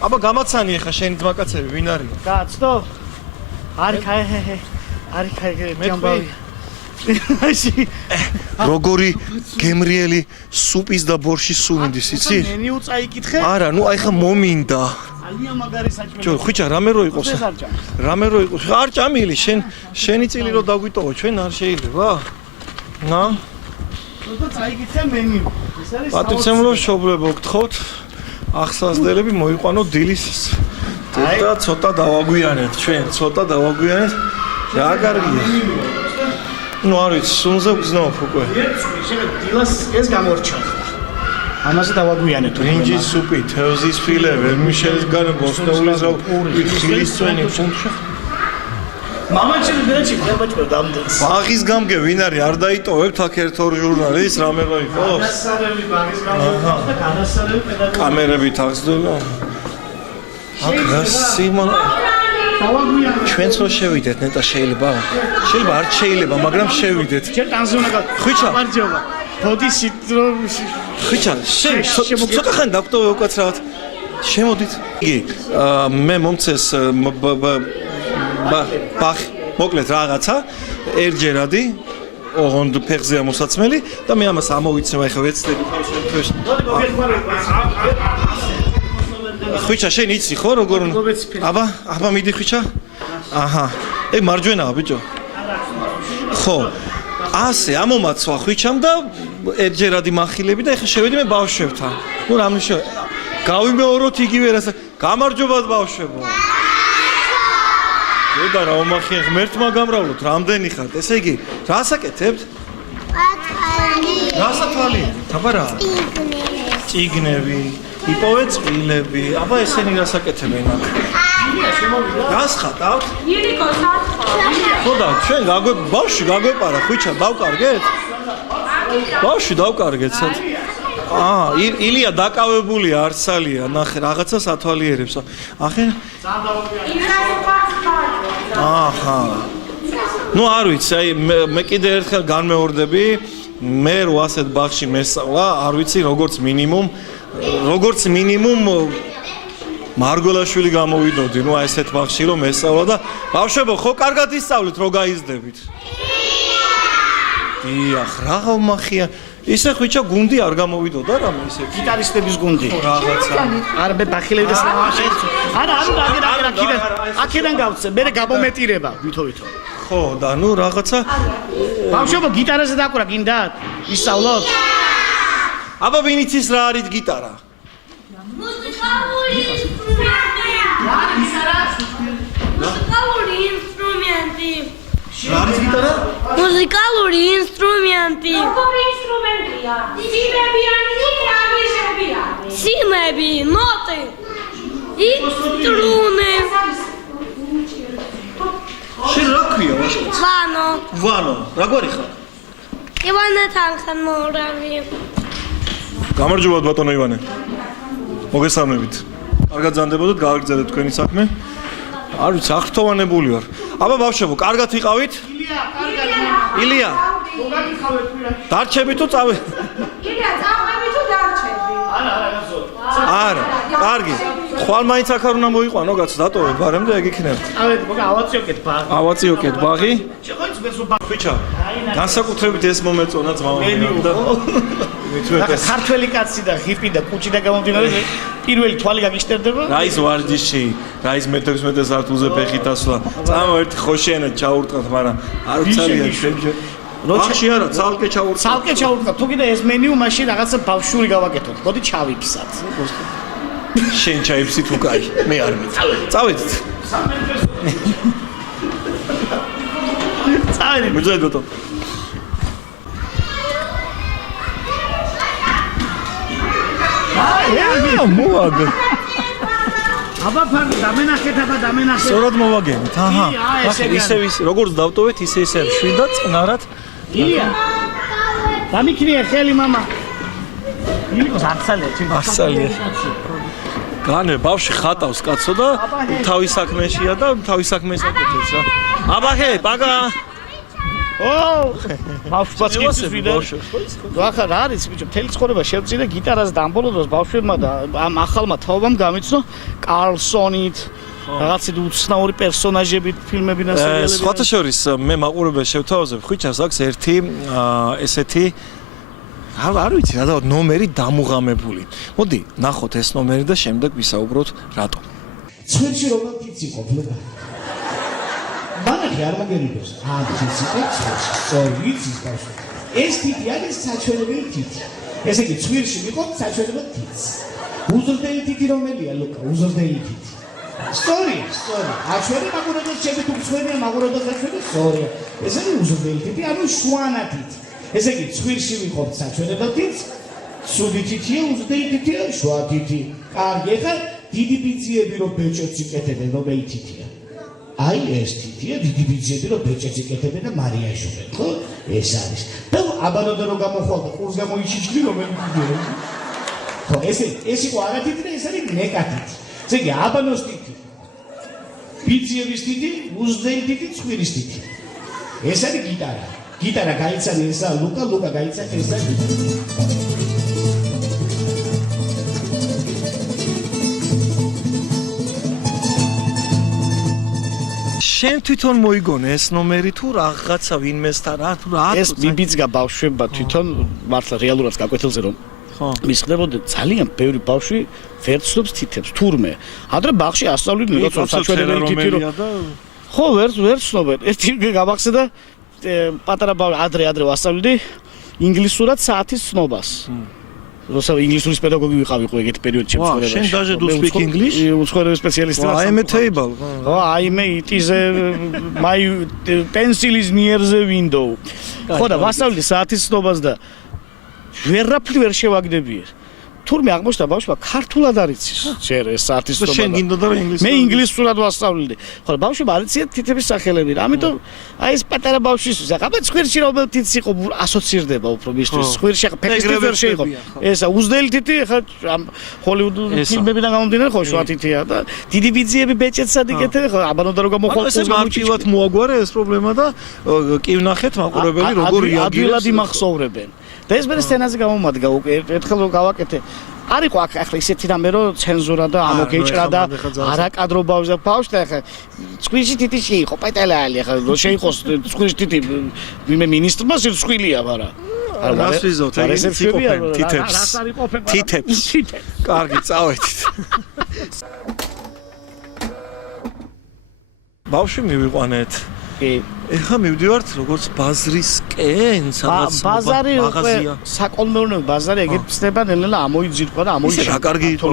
აბა გამაცანი ახლა შენი ძმაკაცები ვინ არიან? კაცო. არი ხაი. მე ამბავი. როგორი გემრიელი სუპის და ბორშის სუმინდის, იცი? მენიუ წაიკითხე? არა, ნუ აი ხა მომინდა. ძალიან მაგარი საჭმელი. ჯო, ხუჩა, რამე რო იყოს? რამე რო იყოს? არ ჭამილი, შენი წილი რო დაგვიტოვო, ჩვენ არ შეიძლება? ნა? როცა წაიკითხე მენიუ. ეს არის პატივცემულო მშობლებო, გთხოვთ ახსასდელები მოიყვანოთ დილის და ცოტა დავაგვიანეთ, ჩვენ ცოტა დავაგვიანეთ. რა კარგია. ნუ არ ვიცი, სუნზე ვგზნობ უკვე. დილას ეს გამორჩა. ამაზე დავაგვიანეთ. ბრინჯის სუპი, თევზის ფილე, ვერმიშელის გარემო, ბოსტნეულის რა, ხილის წვენი, ფუნქცია. მამაჩემი ბერაჩი გაბაჭო დამდენს. ბაღის გამგე ვინ არის? არ დაიტოვებთ აქ ერთ-ორ ჟურნალის რამე რო იყო? განასწავლები ბაღის გამგე და განასწავლები პედაგოგია. კამერებით აღსდო. აქ რა სიმონ ჩვენც რო შევიდეთ ნეტა შეიძლება არ შეიძლება მაგრამ შევიდეთ ჯერ ტანზე უნდა ხვიჩა გამარჯობა ბოდი სიტრო ხვიჩა ცოტა ხანი დაგტოვე უკაცრავად შემოდით იგი მე მომცეს ბახ მოკლედ რაღაცა ერჯერადი ოღონდ ფეხზე მოსაცმელი და მე ამას ამოვიცნე ახლა ვეცდები ხავს ხვიჩა შენ იცი ხო როგორ აბა მიდი ხვიჩა აჰა ეგ მარჯვენაა ბიჭო ხო ასე ამომაცვა ხვიჩამ და ერთჯერადი მახილები და ეხლა შევედი მე ბავშვებთან ნუ რა მნიშვნელობა გავიმეოროთ იგივე რას გამარჯობათ ბავშვებო და რა მომახიან ღმერთმა გამრავლოთ რამდენი ხართ ესე იგი რას აკეთებთ რას ათვალი აბა რა წიგნები იპოვე წყვილები, აბა ესენი რას აკეთებენ აქ? რას ხატავთ? ილიკოს ათხოვ. ხო და ჩვენ ბავშვი გაგვეპარა, ხვიჩა დავკარგეთ? ბავშვი დავკარგეთ სად? ილია დაკავებულია არსალია, ნახე რაღაცას ათვალიერებს. ახლა აჰა. ნუ არ ვიცი, აი მე კიდე ერთხელ განმეორდები, მე რო ასეთ ბაღში მესწავლა, არ ვიცი როგორც მინიმუმ მარგოლაშვილი გამოვიდოდი, ნუ აი ესეთ ბაღში რომ ესწავლა და ბავშვებო, ხო კარგად ისწავლეთ, რო გაიზდებით. დიახ, რა მომახია. ისე ხვიჩა გუნდი არ გამოვიდოდა რამე ისე გიტარისტების გუნდი. რაღაცა. არა მე ბახილები და არა აქედან გავწე, მე გამომეტირება ვითო. ხო და ნუ რაღაცა ბავშვებო, გიტარაზე დაკვრა გინდათ? ისწავლოთ? აბა ვინ იცის რა არის გიტარა? მუსიკალური ინსტრუმენტი. რა არის გიტარა? მუსიკალური ინსტრუმენტი. როგორი ინსტრუმენტია? სიმები არის, კლავიშები არის. სიმები, ნოტი. ინსტრუმენტი. შენ რა ქვია ვაშკაც? ვანო, რაგვარი ხარ? ივანეთან ხან მოურავი. გამარჯობათ ბატონო ივანე. მოგესალმებით. კარგად ზანდებოდეთ, გააგრძელეთ თქვენი საქმე. არ ვიცი, აღრთოვანებული ვარ. აბა ბავშვებო, კარგად იყავით? ილია. მოგაგიხავეთ პირა. დარჩები თუ წავე? ილია, წავები თუ დარჩები? არა. კარგი. ხვალ მაინც აქ არ უნდა მოიყვანო, კაცო, დატოვებ ბარემ და ეგ იქნება. წავედ, მოგა ავაციოკეთ ბაღი. ავაციოკეთ ბაღი. შეხოიც მესო ბაღი. ხვიჩა. განსაკუთრებით ეს მომეწონა ძმამა და ქართველი კაცი და ღიპი და კუჭი და გამომდინარე პირველი თვალი გაგიშტერდება? რაის ვარჯიში, რაის მე-16 სართულზე ფეხით ასვლა. წამო ერთი ხოშიანად ჩაურტყათ, მაგრამ არ ვცალია შენჯერ. როჩი არა, ცალკე ჩაურტყათ. ცალკე ჩაურტყათ. თუ კიდე ეს მენიუ მაშინ რაღაცა ბავშვური გავაკეთოთ. მოდი ჩავიფსათ. შენ ჩაიფსი თუ კაი, მე არ მიწავ. წავედით. წავედით. მოძედოთ ბატონო. მოვაგე. აბა ფარდი დამენახეთ. სწორად მოვაგენით. აჰა. ისე როგორც დავტოვეთ, ისე შვიდა წნარად. ილია. დამიქნია ხელი мама. ილიკოს არცალია, არცალია. განე ბავში ხატავს კაცო და თავის საქმეშია და თავის საქმეს აკეთებს რა. აბახე, პაგა. ბავშვს გიწვიდა. ახლა რა არის ბიჭო, მთელი ცხოვრება შევწირე გიტარას და ამ ბოლო დროს ბავშვებმა და ამ ახალმა თაობამ გამიცნო კარლსონით, რაღაცით უცნაური პერსონაჟებით ფილმები და სერიალები. სხვათა შორის მე მაყურებელს შევთავაზებ, ხვიჩას აქვს ერთი ესეთი არ ვიცი რა დავთ ნომერი დამუღამებული. მოდი, ნახოთ ეს ნომერი და შემდეგ ვისაუბროთ რატო. ცხვირში როგორ თიცი ყოფილა? მანახი არ მაგერიდოს. თიცი ყოფს, ვიცის ბავშვი. ეს თითი არის საჩვენებელი თითი. ესე იგი ცხვირში მიყოთ საჩვენებელი თითი. უზრდელი თითი რომელია, ლუკა? უზრდელი თითი. სწორია. აჩვენე მაგურებას ჩემი თუ ცხვირია მაგურებას აჩვენე სწორია. ეს არის უზრდელი თითი, ანუ შვანა თითი. ესე იგი ცხვირში ვიყავთ საჩვენებელ თითს, ცუდი თითია, უზრდელი თითია, შუა თითი. კარგი, ეხლა დიდი ბიძიები რომ ბეჭოდს იკეთებენ, რომელი თითია? აი ეს თითია დიდი ბიძები რომ ბეჭედს იკეთებენ და მარია იშობენ, ხო? ეს არის. და აბანოდა რომ გამოხვალ და ყურს გამოიჩიჩდი რომ მეგდიო. ხო, ეს იყო არათითი და ეს არის ნეკათითი. ესე იგი აბანოს თითი. ბიძების თითი, უზდეი თითი, ცხვირის თითი. ეს არის გიტარა. გიტარა გაიცანი ესა ლუკა, ლუკა გაიცანი ესა. შენ თვითონ მოიგონე ეს ნომერი თუ რაღაცა ვინმესთან რა თუ რა ეს მიბიძგა ბავშვებმა თვითონ მართლა რეალურად გაკვეთილზე რომ მის ხდებოდა ძალიან ბევრი ბავშვი ვერ ცნობს თითებს თურმე ადრე ბაღში ასწავლიდნენ როცა საჩვენებელი თითი რომ ხო ვერ ცნობენ ერთი გამახსენდა პატარა ბავშვი ადრე ვასწავლდი ინგლისურად საათის ცნობას როცა ინგლისურის პედაგოგი ვიყავი ხო ეგეთ პერიოდში ცხოვრებაში. შენ даже do speak English? უცხოელი სპეციალისტი ვარ. I'm a table. ხო, I'm it is my pencil is near the window. ხო და ვასწავლდი საათის ცნობას და ვერაფრი ვერ შევაგდებიერ. თურმე აღმოჩნდა ბავშვმა ქართულად არ იცის. ჯერ ეს საათის ცნობა. შენ გინდოდა რომ ინგლისურად? მე ინგლისურად ვასწავლდი. ხო, ბავშვმა არ იციან თითების სახელები. ამიტომ აი ეს პატარა ბავშვისთვის ახლა ცხვირში რომელ თითს იყო ასოცირდება უფრო მისთვის. ცხვირში ახლა ფეხისტი ვერ შეიყო. ესა უზდელი თითი ახლა ჰოლივუდ ფილმებიდან გამომდინარე ხო შუა თითია და დიდი ბიძიები ბეჭედსად იკეთებენ ხო აბანოდა რომ გამოხვალ ეს მარტივად მოაგვარე ეს პრობლემა და კი ვნახეთ მაყურებელი როგორ რეაგირებს. ადვილად იმახსოვრებენ. და ეს მე სცენაზე გამომადგა უკვე ერთხელ რომ გავაკეთე არ იყო ახლა ისეთი რამე რომ ცენზურა და ამოგეჭრა და არაკადრო ბავშვი და ახლა ცხვირში თითი შეიყო პეტალალი ახლა რომ შეიყოს ცხვირში თითი ვინმე მინისტრმა სიცხვილია მაგრამ რას ვიზოთ ეს იყოფენ თითებს რას არ იყოფენ თითებს კარგი წავედით ბავშვი მივიყვანეთ ეხლა მივდივართ როგორც ბაზრისკენ სადაც ბაზარი უკვე საკოლმეურნეო ბაზარი ეგეთ ხდება ნელ-ნელა ამოიძირყვა და ამოიჭრა რა კარგი იყო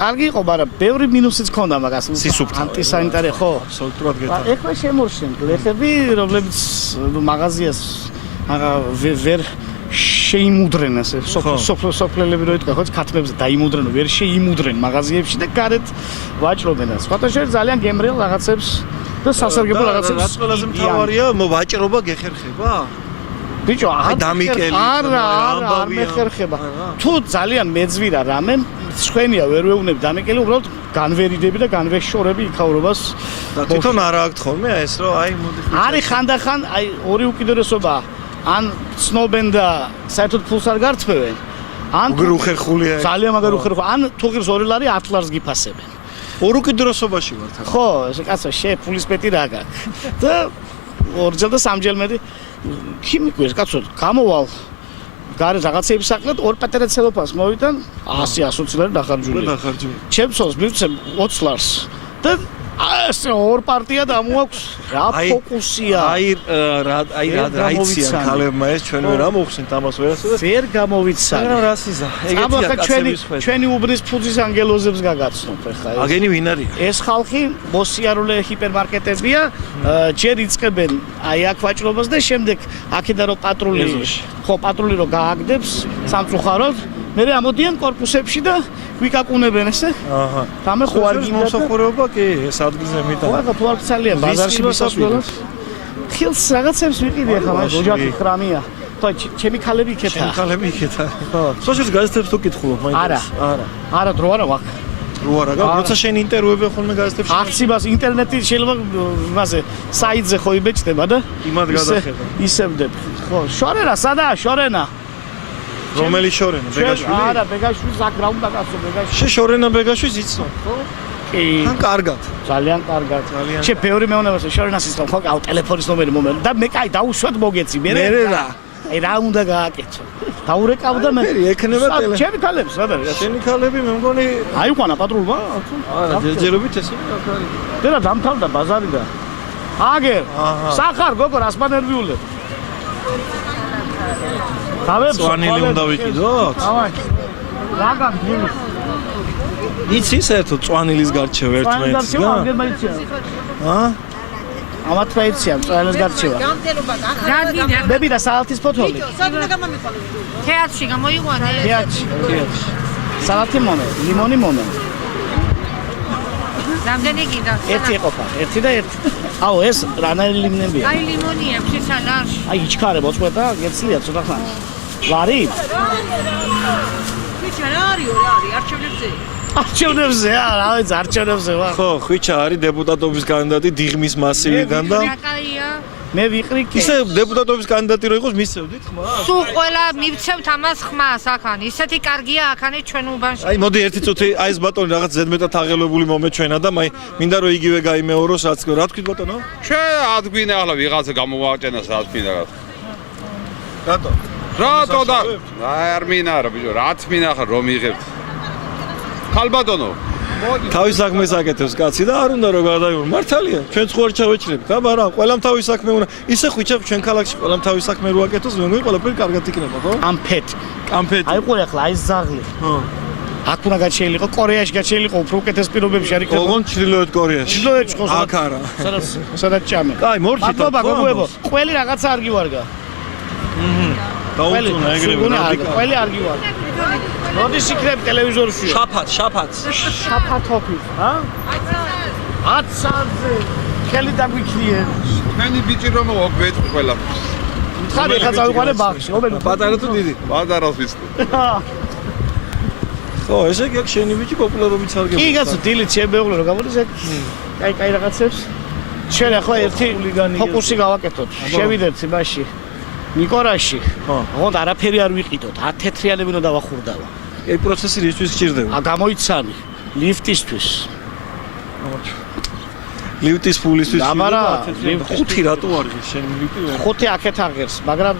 კარგი იყო მაგრამ ბევრი მინუსიც ჰქონდა მაგას ანტისანიტარი ხო სოლტურად გეტა ეხლა შემორჩენ გლეხები რომლებიც მაღაზიას aga ვერ შეიმუდრენ ასე სოფლელები რო იტყვი ხო ქათმებზე დაიმუდრენ ვერ შეიმუდრენ მაღაზიებში და გარეთ ვაჭრობენ და სხვათა შორის ძალიან გემრიელ რაღაცებს და სასარგებლო რაღაცებს რაც ყველაზე მთავარია ვაჭრობა გეხერხება ბიჭო აი დამიკელი არ მეხერხება თუ ძალიან მეძვირა რამე სხვენია ვერ ვეუბნები დამიკელი უბრალოდ განვერიდები და განვეშორები იქაურობას და თვითონ არა აქვს ხოლმე ეს რომ აი მოდი არის ხანდახან აი ორი უკიდურესობა ან ცნობენ და საერთოდ ფულს არ გარწმევენ ან უგრუხერხულია ძალიან მაგარი უხერხო ან თუ ღირს 2 ლარი 10 ლარს გიფასებენ ორ უკიდურესობაში ვართ ახლა ხო ეს კაცო შე ფულის პეტი რა გაქვს და ორჯერ და სამჯერ მე ქიმიკოს კაცო გამოვალ გარე რაღაცეების საკლად ორ პატარა ცელოფანს მოვიდან 100-120 ლარი დახარჯულია ჩემსოს მივცემ 20 ლარს და ეს ორ პარტია დამოაქვს რა ფოკუსია აი რა იციან ქალებმა ეს ჩვენ ვერ ამოვხსენთ ამას ვერ გამოვიცანი მაგრამ რა სიზა ეგეთია კაცების ჩვენი უბნის ფუძის ანგელოზებს გაგაცნობ ახლა აგენი ვინ არის ეს ხალხი მოსიარულე ჰიპერმარკეტებია ჯერ იწყებენ აი აქ ვაჭრობას და შემდეგ აქედან რომ პატრული რომ გააგდებს სამწუხაროდ მე ამოდიან корпуსებში და ვიკაკუნებენ ესე აჰა თამე ხო არ გინდა მოსახურება კი ეს ადგილზე მიტანა ხო ახლა თუ არ გცალია ბაზარში მისასვლელად ხილს რაღაცებს ვიყიდი ახლა მაგ ოჯახი ხრამია ხო ჩემი ქალები იქეთა ხო სოციალურ გაზეთებს თუ კითხულობ მაინც არა დრო არა ვახ რო არა როცა შენ ინტერვიუები ხოლმე გაზეთებში არქივას ინტერნეტი შეიძლება იმაზე საიტზე ხო იბეჭდება და იმად გადახედა ისევდებ ხო შორენა სადაა შორენა რომელი შორენა ბეგაშვილი არა ბეგაშვილს აქ რა უნდა გასო ბეგაშვილი შე შორენა ბეგაშვილს იცნობ ხო კი ან კარგად ძალიან კარგად შე ბევრი მეუბნებასე შორენას იცნობ ხო აუ ტელეფონის ნომერი მომენტ და მე კაი დაუშვათ მოგეცი მე რა აი რა უნდა გააკეთო დაურეკავდა მე ექნება ტელე ჩემი ქალებს რა და შენი ქალები მე მგონი აიყვანა პატრულმა არა ჯერჯერობით ესე აქ არის და დამთავრდა ბაზარი და აგერ სახარ გოგო რას მანერვიულებ დავებს წვანილი უნდა ვიყიდოთ? დავაი. რა გაგდივით? იცი საერთოდ წვანილის გარჩევა ერთმანეთს გა? ა? ამათ ფაიცია წვანილის გარჩევა. ბები და საალთის ფოთოლი. თეატრში გამოიყვანე. თეატრში. საალთი მომე, ლიმონი მომე. რამდენი გინდა? ერთი ეყოფა, ერთი და ერთი. აუ ეს რანაირი ლიმონებია? აი ლიმონია, ფსისალარ. აი იჩქარე მოწყვეტა, გეცლია ცოტა ხან. ლარი? ვიჩა რა არის ორი არის არჩევნებზე? არჩევნებზე, რა ვიცი, არჩევნებზე ვარ. ხო, ხვიჩა არის დეპუტატობის კანდიდატი დიღმის მასივიდან და რაკაია? მე ვიყრი კი. ისე დეპუტატობის კანდიდატი რო იყოს მისცევდით ხმა? სულ ყველა მივცევთ ამას ხმას ახან. ისეთი კარგია ახანი ჩვენ უბანში. აი მოდი ერთი წუთი აი ეს ბატონი რაღაც ზედმეტად აღელვებული მომეჩვენა და მაი მინდა რომ იგივე გაიმეოროს რაც რა თქვით ბატონო? ადგინა ახლა ვიღაცა გამოვაჭენა სადაც მინდა რა. რატო? რატო და არ მინა რა ბიჭო, რაც მინა ახლა რომ იღებთ. ხალბატონო, თავის საქმეს აკეთებს კაცი და არ უნდა რომ გადაიღო. მართალია, ჩვენ ხო არ ჩავეჭრებთ, აბა რა, ყველამ თავის საქმე უნდა. ისე ხვიჩა ჩვენ ქალაქში ყველამ თავის საქმე რო აკეთოს, მე ყველაფერი კარგად იქნება, ხო? ამფეთ. კამფეთი. აი ყურე ახლა აი ზაღლი. ხო. აქ უნდა გაჩეილიყო, კორეაში გაჩეილიყო, უფრო უკეთეს პირობებში არის. ოღონ ჩრდილოეთ კორეაში. ჩრდილოეთში ხო? აქ არა. სადაც ჭამე. კაი, მორჩით. მადლობა გოგოებო. ყველი რაღაცა არ გივარგა. დაუწუნა ეგრევე. ყველი არ გივარგა. როდის იქნებ ტელევიზორში? შაფათს. შაფათოფი, ა? აცაზე. ხელი დაგვიქნიე. თქვენი ბიჭი რომ მოგვეთ ყველაფერს. ხარი ხა წავიყვანე ბაღში, ობენ. პატარა თუ დიდი? პატარას ვიცი. ხო, ესე კი აქ შენი ბიჭი პოპულარობით სარგებლობს. კი კაცო, დილით შემეუღლე რომ გამოდის ეგ. კაი რაღაცებს. ჩვენ ახლა ერთი ფოკუსი გავაკეთოთ. შევიდეთ იმაში. ნიკორაში. ხო. ოღონდ არაფერი არ ვიყიდოთ. 10 თეთრიანები უნდა დავახურდავა. ეს პროცესი რისთვის გჭირდება? გამოიცანი ლიფტისთვის. ლიფტის ფულისთვის დაბარა, ხუთი რატო არის შენ ლიფტი? 5 აქეთ აღერს, მაგრამ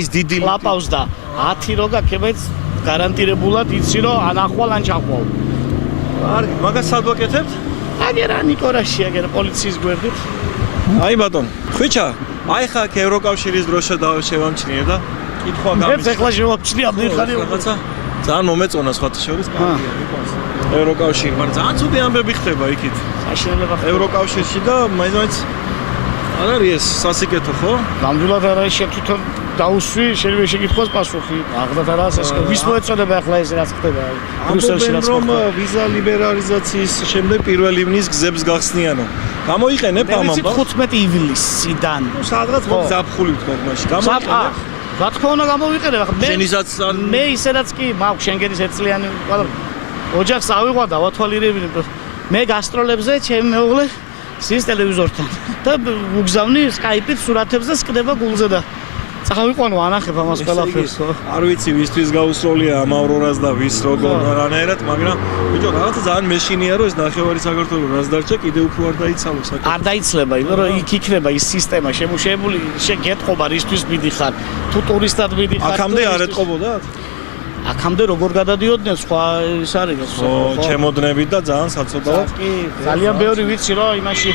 ის დიდი კლაპავს და 10 რო გაქებეთ გარანტირებულად იცი რომ ანახვალ ან ჩახვალ. კარგი, მაგას სად ვაკეთებთ? აგერა ნიკორაში, აგერა პოლიციის გვერდით. აი ბატონ, ხვიჩა, აი ხა აქ ევროკავშირის დროს შევამჩნიე და კითხვა მე გამის. ეხლა შევამჩნი ამ ხარი რაღაცა ძალიან მომეწონა სხვათა შორის კარგია, მიყვარს. ევროკავშირი, მაგრამ ძალიან ცუდი ამბები ხდება იქით. საშინელება ხდება. ევროკავშირში და მაინც არ არის ეს სასიკეთო, ხო? ნამდვილად არ არის შენ თვითონ დაუსვი, შეიძლება შეკითხოს პასუხი. აღდათ არ არის ეს. ვის მოეწოდება ახლა ეს რაც ხდება? ბრიუსელში რაც რომ ხდება. ვიზა ლიბერალიზაციის შემდეგ 1 ივნისს გზებს გახსნიანო. გამოიყენებ ამ მე ამბავს? 15 ივლისიდან. სადღაც მოდი ზაფხულით გოგმაში. გამოიყენებ? რა თქმა უნდა გამოვიყენებ ახლა. შენისაც არ მე ისედაც კი მაქვს შენგენის ერთწლიანი ყველა ოჯახს ავიღვა და ვათვალიერებინე. მე გასტროლებზე ჩემი მეუღლე სის ტელევიზორთან და ვგზავნი სკაიპით სურათებს და სკდება გულზე და წავიყვანო ანახებ ამას ყველაფერს. არ ვიცი ვისთვის გაუსროლია ამ ავრორას და ვის როგორ რანაირად, მაგრამ ბიჭო რაღაცა ძალიან მეშინია რომ ეს ნახევარი საქართველოს რას დარჩა კიდე უფრო არ დაიცალოს საქართველოს. არ დაიცლება, იმიტომ რომ იქ იქნება ის სისტემა შემუშავებული, შეგეთყობა რისთვის მიდიხარ, თუ ტურისტად მიდიხარ. აქამდე არ ეტყობოდათ? აქამდე როგორ გადადიოდნენ სხვა ის არის ეს. ო, ჩემოდნებით და ძალიან საცოდაა. კი, ძალიან ბევრი ვიცი რომ იმაში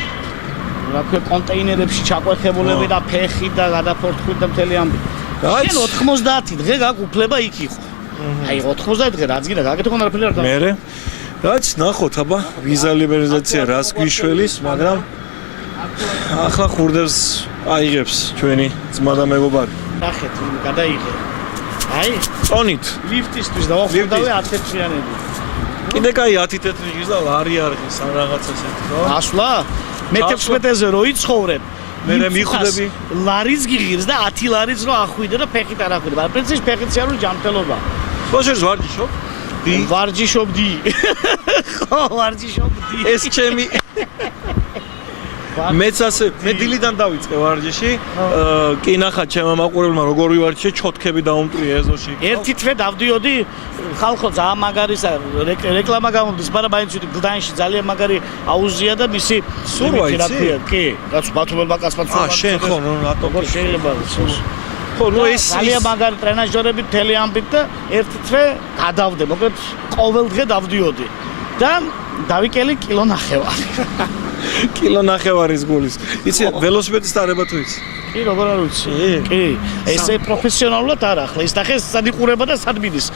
რა ქვია კონტეინერებში ჩაყვეხებულები და ფეხი და გადაფორთქვით და მთელი ამბი. შენ 90 დღე გაგუფლება იქ იყო. აი 90 დღე რაც გინდა გაკეთო არაფერი არ და. მერე რაც ნახოთ აბა ვიზა ლიბერალიზაცია რას გვიშველის, მაგრამ ახლა ხურდებს აიღებს ჩვენი ძმა და მეგობარი. ნახეთ, გადაიღე. აი, წონით. ლიფტისთვის დავახურდავე 10 თეთრიანები. კიდე კაი 10 თეთრი ღირს და ლარი არღის ან რაღაცა ესეთი, ხო? ასვლა? მე 16-ზე რო იცხოვრებ, მე მიხვდები ლარიც გიღირს და 10 ლარიც რო ახვიდე და ფეხით არ ახვიდე. მაგრამ პრინციპში ფეხით შეარული ჯანმრთელობა. სპორტში ვარჯიშობ? ვარჯიშობდი. ხო, ვარჯიშობდი. ეს ჩემი მეც ასე მე დილიდან დავიწყე ვარჯიში. კი ნახა ჩემმა მაყურებელმა როგორ ვივარჯიშე, ჩოთქები დაუმტვრია ეზოში. ერთი თვე დავდიოდი, ხალხო ძალიან მაგარისა რეკლამა გამომდის, მაგრამ მაინც ვიტყვი გლდანში ძალიან მაგარი აუზია და მისი სურვა იცი? კი, რაც ბათუმელმა კაცმა სურვა. შენ ხო რატო როგორ შეიძლება ხო ნუ ეს ძალიან მაგარი ტრენაჟერები მთელი ამბით და ერთი თვე გადავდე, მოკლედ ყოველდღე დავდიოდი და დავიკელი კილო ნახევარი. კილო ნახევარის გულის. იცი ველოსიპედის დარება თუ იცი? კი, როგორ არ ვიცი. კი, ესე პროფესიონალურად არა, ახლა ის ნახე სად იყურება და სად მიდის.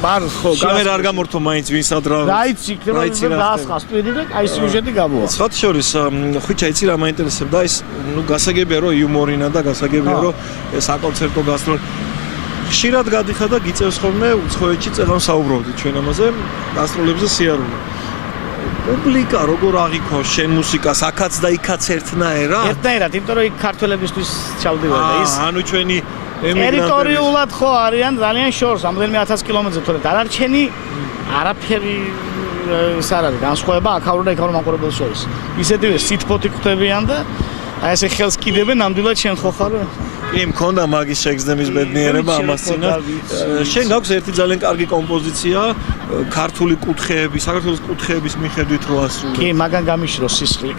ბარ ხო, კამერა არ გამორთო მაინც ვინ სად რა. რაიც იქნება დაასხას ტვიდი და აი სიუჟეტი გამოვა. სხვათა შორის ხვიჩა იცი რა მაინტერესებდა ის ნუ გასაგებია რომ იუმორინა და გასაგებია რომ საკონცერტო გასტროლი ხშირად გადიხარ და გიწევს ხოლმე უცხოეთში წელამ საუბრობდი ჩვენ ამაზე გასტროლებზე სიარული. პუბლიკა როგორ აღიქვა შენ მუსიკას აქაც და იქაც ერთნაირად? ერთნაირად, იმიტომ რომ იქ ქართველებისთვის ჩავდივარ და ის ანუ ჩვენი ტერიტორიულად ხო არიან ძალიან შორს, ამდენიმე 1000 კილომეტრზე, თორე დანარჩენი არაფერი ის არ არის განსხვავება აქაურ და იქაურ მაყურებელს შორის. ისეთივე სიტფოთი ხვდებიან და აი ესე ხელს კიდებენ ნამდვილად შენ ხო ხარ? კი, მქონდა მაგის შეგრძნების ბედნიერება ამასინად. შენ გაქვს ერთი ძალიან კარგი კომპოზიცია, ქართული კუთხეები, საქართველოს კუთხეების მიხედვით რო ასრულებ. კი, მაგან გამიშრო სისხლი.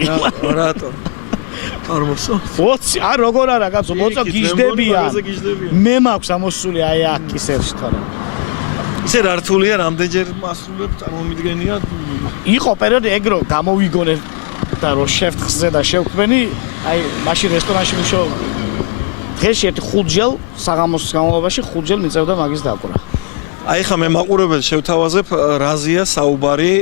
რატო? არ მოსწონს? ბოცი, არ როგორ არა კაცო, ბოცა გიждდებიან. მე მაქვს ამოსული აი აქ ისევში თორე. ისე რართულია რამდენჯერ მასრულებ წარმომიდგენია? იყო პერიოდი ეგრო გამოვიგონე და რო შევთხზე და შევქმენი, აი მაშინ რესტორანში მუშაობდი. დღეში ერთი 5 ჯერ საღამოს განმავლობაში 5 ჯერ მიწევდა მაგის დაკვრა. აი ხა მე მაყურებელს შევთავაზებ რაზია საუბარი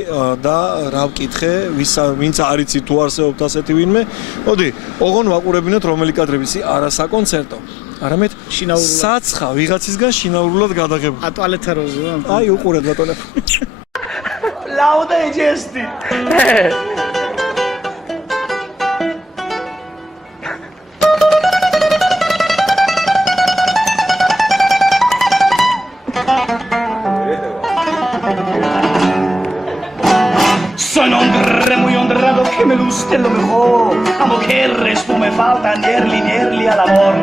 და რა ვკითხე, ვინც არიცი თუ არსებობთ ასეთი ვინმე. მოდი, ოღონ ვაყურებინოთ რომელი კადრები ისი არა საკონცერტო. არამედ საცხა ვიღაცისგან შინაურულად გადაღებული. ატუალეთა როზია. აი უყურეთ ბატონო. Lauda e gesti. Soy un hombre muy honrado que me guste lo mejor. A mujeres no me faltan nearly al amor.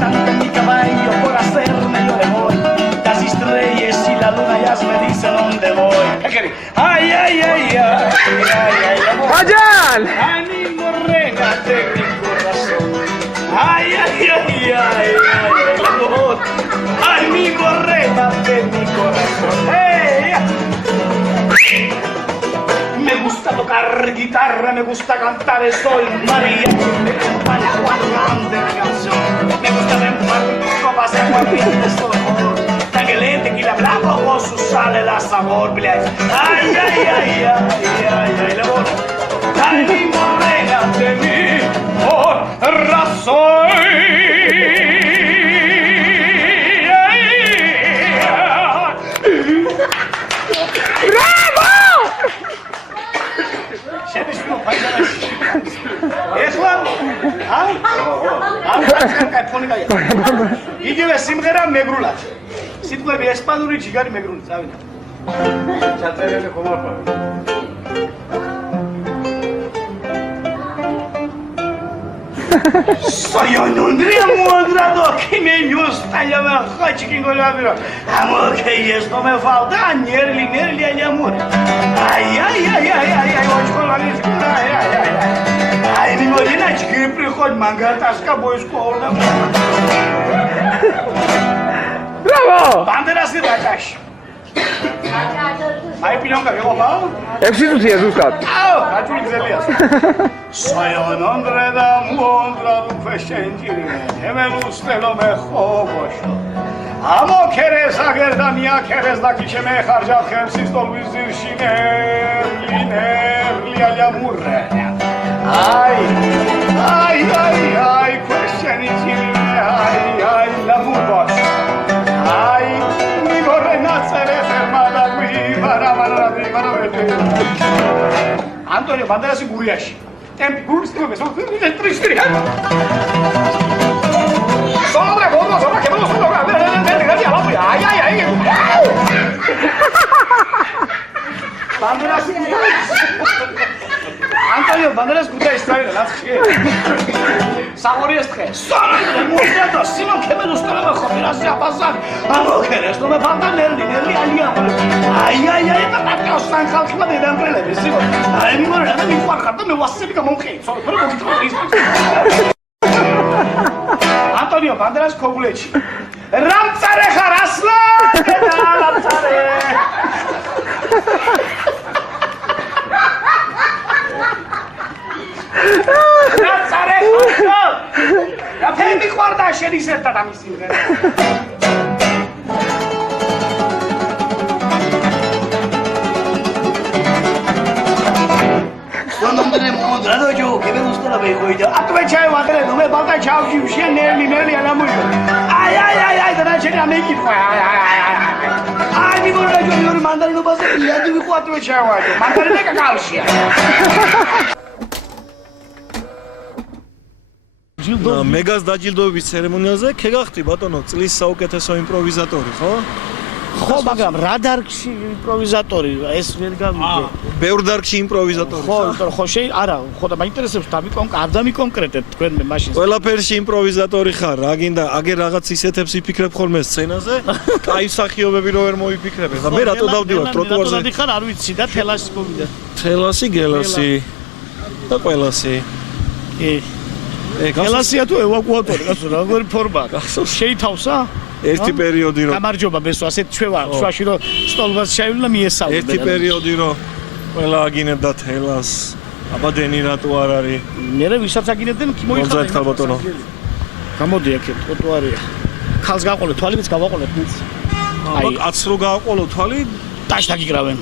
Tanto mi caballo por hacerme yo le voy. Las estrellas y la luna ya me dicen dónde voy. Ay, ay, ay, ay, ay, ay, amor. ¡Vayan! Ay, mi morena de mi corazón. Ay, ay, ay, ay, ay, amor. Ay, mi morena de mi corazón. Hey. Me gusta tocar guitarra, me gusta cantar, soy María. Me acompaña cuando cante la canción. Me gusta remar copas de aguardiente, soy amor. Tanguelente, tequila blanco, con su sal el sabor, bless. Ay, ay, ay, ay, ay, ay, la voz. Ay, mi morena de mi corazón. იგივე სიმღერა მეგრულად. სიტყვები ესპანური ჯიგარი მეგრული, წავიდა. ჩაწერილი ხომაფარი. Soy un hombre moderado que me gusta llamar Hachkin Golaviro. Amor que esto me falta, nerli al amor. Ay, ay, ay, ay, ay, ay, очколалис. Ay, ay, ay, ay. Ay, mi morinaçки, приходь, мангаташка, бой школа. Браво! Бандерасы дачаш. Ay, pilonka, ¿qué va? Exitusia, Zuzat. Au, rachul gzelias. Soy un hombre de mondrado fešenjirine, que me guste lo mejor. Amo querés agerda mia querés da ki me harja khemsis dolvizir nerli al amurre. Ay, ay, ay, ay, fešenjirine, ay, ay, la murboş. Ay, mi gorena sere fermada qui varavara di varavete. Antonio Banderas Guriash. Tempi Guris come sono tristi. Sono tre bombe, sono che non sono Ay, ay, ay. Banderas Antonio Banderas Guriash trae la chica. Sabores tres. Sono demostrato, Simon que me gusta lo mejor, mira se ha pasado. Amo que esto me falta nerli al amor. Ay, ay, ay, que os están halkma de entre le Simon. Ay, mi morena, mi farkata me va a ser como un hit. Solo pero un poquito. Antonio Banderas Kobulechi. Ramtsare kharasla, ramtsare. Ramtsare. Ya pemi guarda sheni setta da misimre. Sono un hombre moderado yo que me gusta la mejor. A tu echa de madre, no me falta chao, si nerli al amor. Ay, ay, ay, ay, დანარჩენი რამე იკითხვა. აი მიგორაჯო ორი მანდარინობაზე იადი ვიყვატვე ჩავაჯო. მანდარინა კაკაოშია. მეგას დაჯილდოების ცერემონიალზე ქეგახტი ბატონო წლის საუკეთესო იმპროვიზატორი, ხო? ხო, მაგრამ რა დარგში იმპროვიზატორი ეს ვერ გამიგე. ბევრ დარგში იმპროვიზატორი. ხო, არა, ხო და მაინტერესებს არ დამიკონკრეტეთ თქვენ მე მაშინ. ყველაფერში იმპროვიზატორი ხარ, რა გინდა, აგერ რაღაც ისეთებს იფიქრებ ხოლმე სცენაზე, კაი მსახიობები რო ვერ მოიფიქრებენ. და მე რატო დავდივარ ტროტუარზე? რატო დადიხარ, არ ვიცი და თელასი მოვიდა. თელასი, გელასი და ყველასი. კი. გელასია თუ ევაკუატორი, კაცო, როგორი ფორმაა? შეითავსა? ერთი პერიოდი რომ გამარჯობა ბესო, ასეთ ჩვევა, შვაში რომ სტოლბას შეავლინა მიესალმე. ერთი პერიოდი რომ ყველა აგინებდა თელას. აბა დენი რატო არ არის? მე ვისაც აგინებდნენ, კი მოიხარა. მოგზაირთხარ ბატონო. გამოდი აქეთ, ტროტუარია. ხალს გაყოლე, თვალებიც გავაყოლეთ მიც. აი, კაც რო გააყოლო თვალი, ტაშ დაგიკრავენ.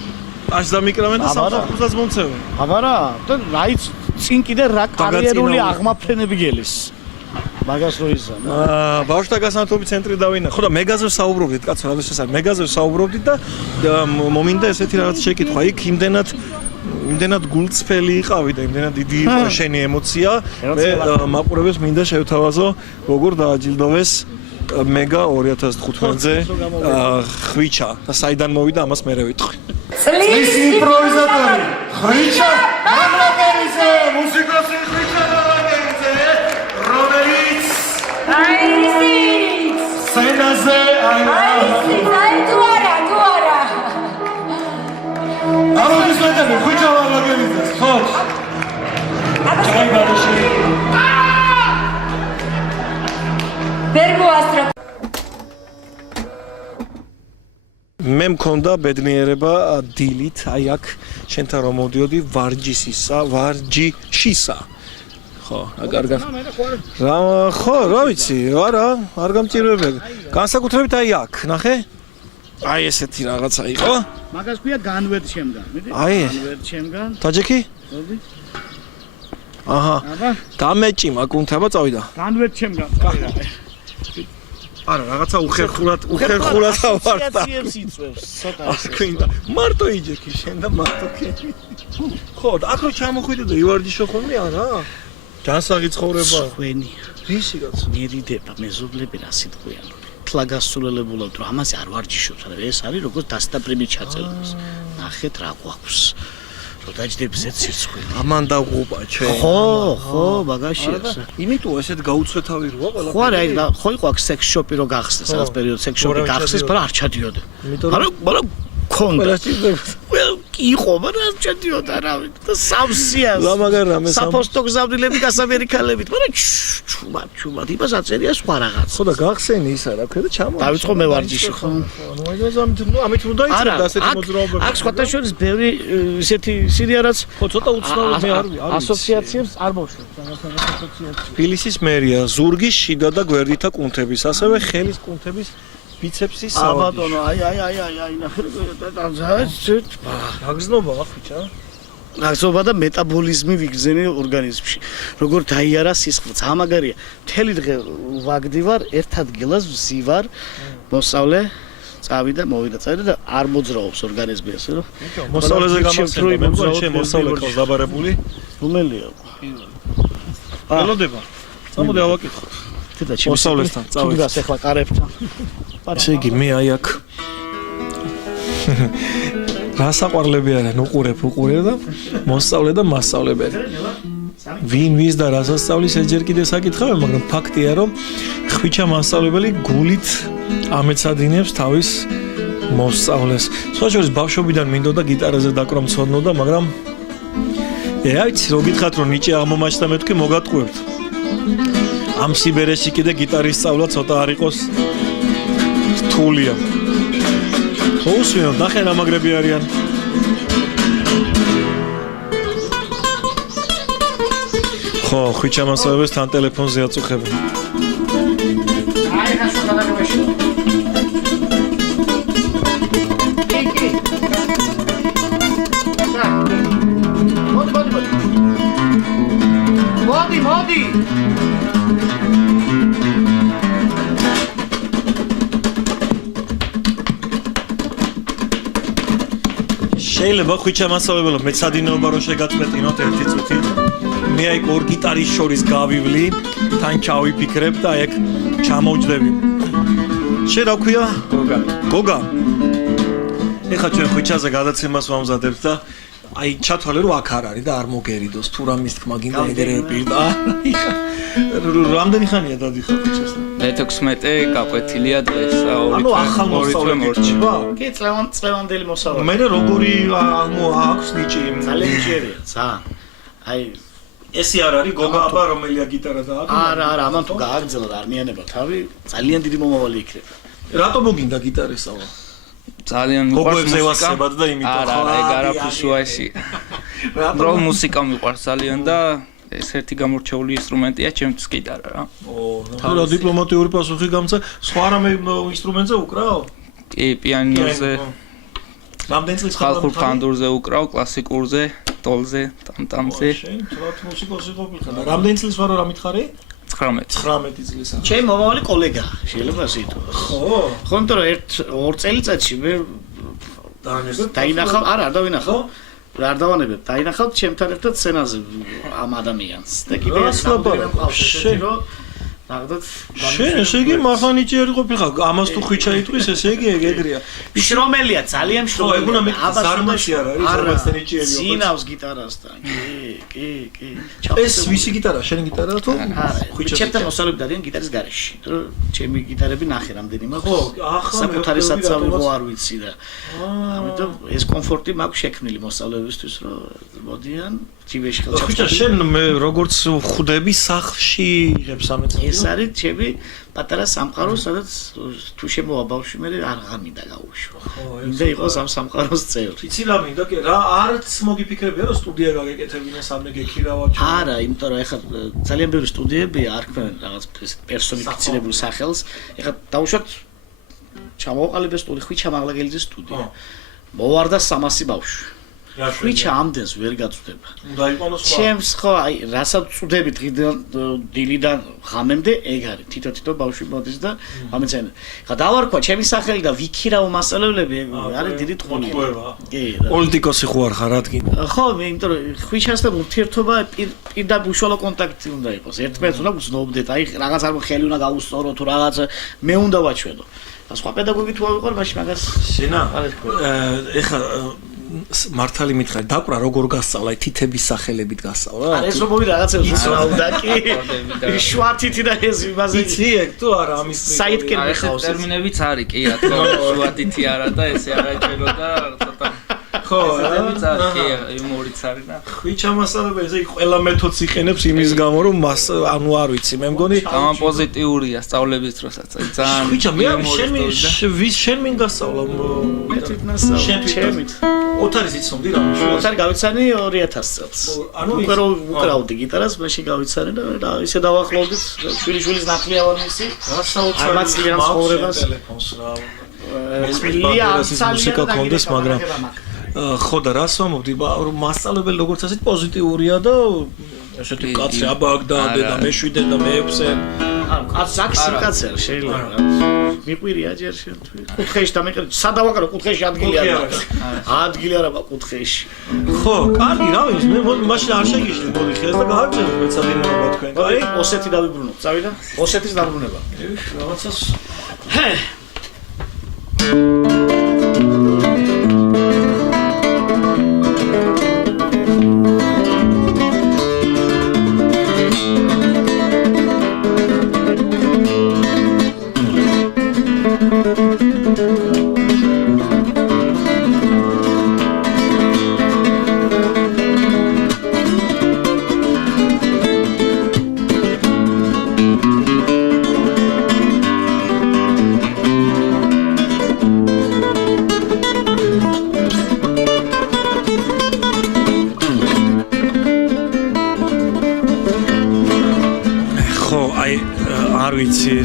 ტაშ დამიკრავენ და სამსახურსაც მომცევენ. აბარა, და რაიც წინ კიდე რა კარიერული აღმაფრენები გელის. მაგას რო ისა. ბავშვთა გასანათობის ცენტრი დავინა. ხო და მეგაზე საუბრობდით, კაცო, რა შესაძლოა. მეგაზე საუბრობდით და მომინდა ესეთი რაღაც შეკითხვა. იქ იმდენად გულწრფელი იყავი და იმდენად დიდი იყო შენი ემოცია. მე მაყურებელს მინდა შევთავაზო, როგორ დააჯილდოვეს მეგა 2015-ზე ხვიჩა და საიდან მოვიდა ამას მე ვიტყვი. წლის იმპროვიზატორი ხვიჩა მამლაკერიძე, მუსიკოსი ხვიჩა მამლაკერიძე, რომელიც სცენაზე ამის მეტები ხვიჩა მამლაკერიძე, ხო? ჩაიბარში. მე მქონდა ბედნიერება დილით, აი აქ შენთან რომ მოვდიოდი ვარჯიშისა. ხო, კარგად. ხო, რა ვიცი, არ გამჭირვებია. განსაკუთრებით აი აქ, ნახე? აი ესეთი რაღაცა იყო. მაგას ქვია განვერჩემგან, მიდი? აი, განვერჩემგან. ტაჯიკი? მოდი. აჰა. დამეჭიმა კუნთება წავიდა. განვერჩემგან. არა, რაღაცა უხერხულად ავარდა. ასოციაციებს იწვევს, ცოტა ისე. გვინდა მარტო იჯექი შენ და მარტო კი. ხო, აქ რო ჩამოხვიდე და ივარჯიშო ხოლმე არა? ჯანსაღი ცხოვრება. ხვენი. რისი კაცო? მერიდება მეზობლები რა სიტყვიან. თლაგასრულებულად რომ ამაზე არ ვარჯიშობთ, არა ეს არის როგორც დასტაბრები ჩაწერილს. ნახეთ რა გვაქვს. რო დაჯდებს ეს სიცხვილი. ამან დაღუპა ჩვენ. ხო, მაგაშია. იმიტომ ესეთ გაუცვეთავი როა ყველა. ხო არა, ხო იყო აქ სექს შოპი რო გახსნეს, რაღაც პერიოდში სექს შოპი გახსნეს, მაგრამ არ ჩადიოდა. მაგრამ ქონდა. იყო, მაგრამ არ ჩადიოდა რა ვიცი. და სამსიას. ლამაგარამე საფოსტო გზავნილები გასამერიკალებით, მაგრამ ჩუმად იმას აწერია სხვა რაღაც. ხო და გახსენი ისა რა ქვია და ჩამო. დავიწყო მე ვარჯიში ხო. ამით რომ დაიწყებ და ასეთი მოძრაობა. აქ სხვათა შორის ბევრი ისეთი სირია რაც ხო ცოტა უცნაური მე არ ვიცი. ასოციაციებს არ მოშვებს, რაღაცა ასოციაციებს. თბილისის მერია, ზურგის შიდა და გვერდითა კუნთების, ასევე ხელის კუნთების ბიცეპსის სავადი. ბატონო, აი, ნახე გაგზნობა ხვიჩა? გაგზნობა და მეტაბოლიზმი ვიგრძენი ორგანიზმში. როგორ დაიარა სისხლიც, ამაგარია. მთელი დღე ვაგდივარ, ერთ ადგილას ვზივარ, მოსავლე წავიდა, მოვიდა წაიდა და არ მოძრაობს ორგანიზმი ასე რომ. მოსავლეზე გამახსენდა, მე მგონი შენ მოსავლე ყავს დაბარებული. რომელია? ველოდება. წამოდი ავაკითხოთ. თეთა მოსავლესთან წავედი. ჩუდგას ახლა კარებთან. ესე იგი მე აი აქ რა საყვარლები არიან უყურებ და მოსწავლე და მასწავლებელი. ვინ ვის და რასაც სწავლის ეს ჯერ კიდე საკითხავია, მაგრამ ფაქტია რომ ხვიჩა მასწავლებელი გულით ამეცადინებს თავის მოსწავლეს. სხვა შორის ბავშვობიდან მინდოდა გიტარაზე დაკვრა მცოდნოდა, მაგრამ რა ვიცი, რო გითხრათ რომ ნიჭი აღმომაჩნდა მე თქვი მოგატყუებთ. ამ სიბერეში კიდე გიტარის სწავლა ცოტა არ იყოს რთულია. ხო უსვენო, ნახე რა მაგრები არიან. ხო, ხვიჩა მასწავლებელს თან ტელეფონზე აწუხებენ. აი, ხაშო გადაგებეში. მოდი. შეიძლება ხვიჩა მასწავლებელო მეც სადინეობა რო შეგაწყვეტინოთ ერთი წუთი მე აი ორ გიტარის შორის გავივლი თან ჩავიფიქრებ და ეგ ჩამოვჯდები შენ რა ქვია გოგა ეხლა ჩვენ ხვიჩაზე გადაცემას ვამზადებთ და აი ჩათვალე რომ აქ არ არის და არ მოგერიდოს თუ რა მის თქმა გინდა ეგრევე პირდა რამდენი ხანია დადიხარ ხვიჩასთან მე-16 გაკვეთილია დღეს ანუ ახალ მოსწავლე გირჩება კი წლევანდელი მოსავალი მე როგორი აქვს ნიჭი ძალიან ნიჭიერია ძალიან აი ესი არ არის გოგა აბა რომელია გიტარა და არა ამან თუ გააგრძელა და არ მიანება თავი ძალიან დიდი მომავალი იქნება რატო მოგინდა გიტარის სწავლა ძალიან მიყვარს მუსიკა და იმიტომ არა ეგ არაფერს უაისი რო მუსიკა მიყვარს ძალიან და ეს ერთი გამორჩეული ინსტრუმენტია ჩემთვის გიტარა რა რა დიპლომატიური პასუხი გამცა სხვა რამე ინსტრუმენტზე უკრავ კი პიანინოზე რამდენი წლის ხალხურ ფანდურზე უკრავ კლასიკურზე დოლზე ტამტამზე შენ თრათ მუსიკოსი ყოფილიყარ და რამდენი წლის ვარო რა მითხარი 19 წლის ჩემ მომავალი კოლეგა შეიძლება ასე ითქვას ხო იმიტომ რომ ორ წელიწადში მე დაინახავ არ დავინახავ არ დავანებებ დაინახავ ჩემთან ერთად სცენაზე ამ ადამიანს და კიდე შენ ესე იგი მახანიჭიერი ყოფილიყარ ამას თუ ხვიჩა იტყვის ესე იგი ეგრეა შრომელია ძალიან შრომელია ზარმაცი არ არის ზარმაცი ნიჭიერი ძინავს გიტარასთან კი ეს ვისი გიტარა შენი გიტარა თუ ხვიჩა ჩემთან მოსწავლეები დადიან გიტარის გარეშე ჩემი გიტარები ნახე რამდენიმე ხო ახლა საკუთარი საწავი ხო არ ვიცი და ამიტომ ეს კომფორტი მაქვს შექმნილი მოსწავლეებისთვის რომ მოდიან ჯიბეში ხელს ხვიჩა შენ მე როგორც ხვდები სახლში იღებს ამეთ ეს არის ჩემი პატარა სამყარო სადაც თუ შემოვა ბავშვი მე აღარ მინდა გავუშვა მინდა იყოს ამ სამყაროს წევრი იცი რა მინდა კი რა არც მოგიფიქრებია რომ სტუდია გაგეკეთებინა სამე გექირავა არა იმიტომ რომ ეხლა ძალიან ბევრი სტუდიებია არქმევენ რაღაც პერსონიფიცირებულ სახელს ეხლა დავუშვათ ჩამოვყალიბე სტუდია ხვიჩა მაღლაგელიძის სტუდია მოვარდა 300 ბავშვი ხვიჩა ამდენს ვერ გაწვდება. უნდა იყონოს სხვა. ჩემს ხო აი რასაც წვდები დღიდან დილიდან ღამემდე ეგ არის. თითო ბავშვი მოდის და ამეცენ. ხა დავარქვა ჩემი სახელი და ვიქირავ მასწავლებლები არის დიდი ტყუილება. კი. პოლიტიკოსი ხო არ ხარ ადგილ. ხო, მე იმიტომ რომ ხვიჩასთან ურთიერთობა პირდაპირ უშუალო კონტაქტი უნდა იყოს. ერთმანეთს უნდა გზნობდეთ. აი რაღაც არ ხელი უნდა გავუსწორო თუ რაღაც მე უნდა ვაჩვენო. და სხვა პედაგოგი თუ ავიყარ მაშინ მაგას შენა. ეხა მართალი მითხარი დაკვრა როგორ გასწავლა თითების სახელებით გასწავლა არა ეს რომ მოვიდა რაღაცებს იცნობდა კი შვათითი და ეს იმაზე იცი ეგ თუ არა ამის საიტკენ მიხავს ტერმინებიც არის კი რა თქმა უნდა შვათითი არა და ესე არაჭერო და ცოტა ხო ტერმინებიც არის კი იუმორიც არის და ხვიჩა მასწავლებელი ესე ყველა მეთოდს იყენებს იმის გამო რომ ანუ არ ვიცი მე მგონი ძალიან პოზიტიურია სწავლების დროსაც ძალიან ხვიჩა მე შენ მინ გასწავლა მე თვითნასწავლე ჩემით ოთარის იცნობდი რა ოთარი გავიცანი 2000 წელს უკვე რომ უკრავდი გიტარას მაშინ გავიცანი და ისე დავახლოვდით შვილიშვილის ნაკლია ვარ მისი რასაოცარ ცხოვრებას ტელეფონს რა მუსიკა კონდეს მაგრამ ხო და რას ვამბობდი მასწავლებელი როგორც ასეთ პოზიტიურია და ესეთი კაცი აბაგდა და მეშვიდე და მეექვსე კაცი შეიძლება მიყვირია ჯერ შენ კუთხეში დამეყრე სადავაკრო კუთხეში ადგილი არა კუთხეში ხო კარგი რა ვიცი მე მაშინ არ შეგიშლი მოდი ხელს და გააგზავნე მეცადინეობა თქვენ კაი ოსეთი დავიბრუნოთ წავიდა ოსეთის დაბრუნება რაღაცას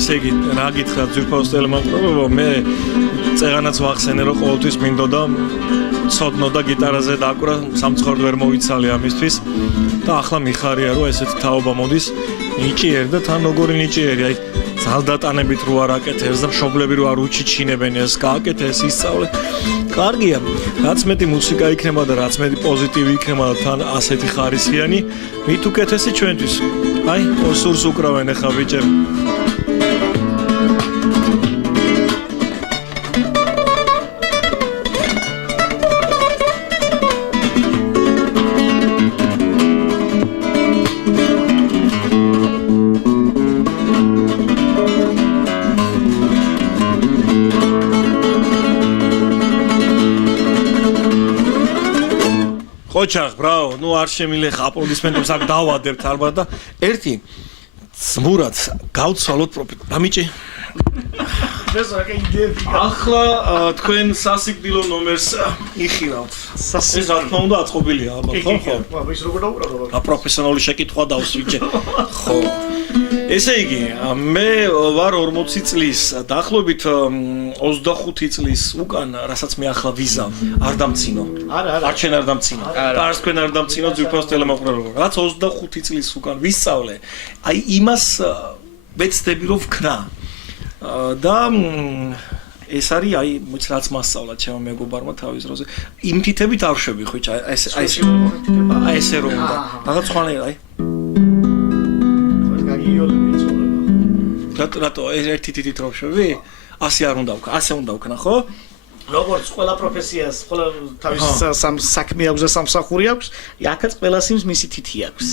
ესე იგი რა გითხრა ძვირფას ტელემონტაჟობა მე წეღანაც ვახსენე რომ ყოველთვის მინდოდა ცოდნო და გიტარაზე დაკვრა სამცხორდ ვერ მოვიცალე ამისთვის და ახლა მიხარია რომ ესეთი თაობა მოდის ნიჭიერი და თან როგორი ნიჭიერი აი ზალდატანებით რო არ აკეთებს და მშობლები რო არ უჩიჩინებენ ეს გააკეთეს ისწავლე კარგია რაც მეტი მუსიკა იქნება და რაც მეტი პოზიტივი იქნება და თან ასეთი ხარისხიანი მით უკეთესი ჩვენთვის აი სურს უკრავენ ახლა ბიჭები ოჩახ, ბრავო, ნუ არ შემილეხა აპლოდისმენტებს აქ დავადებთ ალბათ და ერთი ზმურად გავცვალოთ პროფიტ. დამიჭი. ახლა თქვენ სასიკვდილო ნომერს იხილავთ. ეს რა თქმა უნდა აწყობილია ალბათ, ხო? ხო. ის როგორ დაუყრავდა? აპროფესიონალი შეკითხვა დავსვიჭე. ხო. ესე იგი, მე ვარ 40 წლის, დაახლოებით 25 წლის უკან, რასაც მე ახლა ვიზავ, არ დამცინო. არა. არჩენ არ დამცინო. და არც თქვენ არ დამცინო ძვირფას ტელემოყრალობა. რაც 25 წლის უკან ვისწავლე, აი იმას ვეცდები რომ ვქნა. და ეს არის აი რაც მასწავლა ჩემო მეგობარმა თავის დროზე. იმ თითებით არ შვები ხუჭა, აი ესე რომ უნდა. რაღაც ხვალე აი რატო ერთი თითით რომ შვები? ასე არ უნდა ვქნა, ასე უნდა ვქნა, ხო? როგორც ყველა პროფესიას, ყველა თავის საქმე აქვს და სამსახური აქვს, აქაც ყველას იმს მისი თითი აქვს.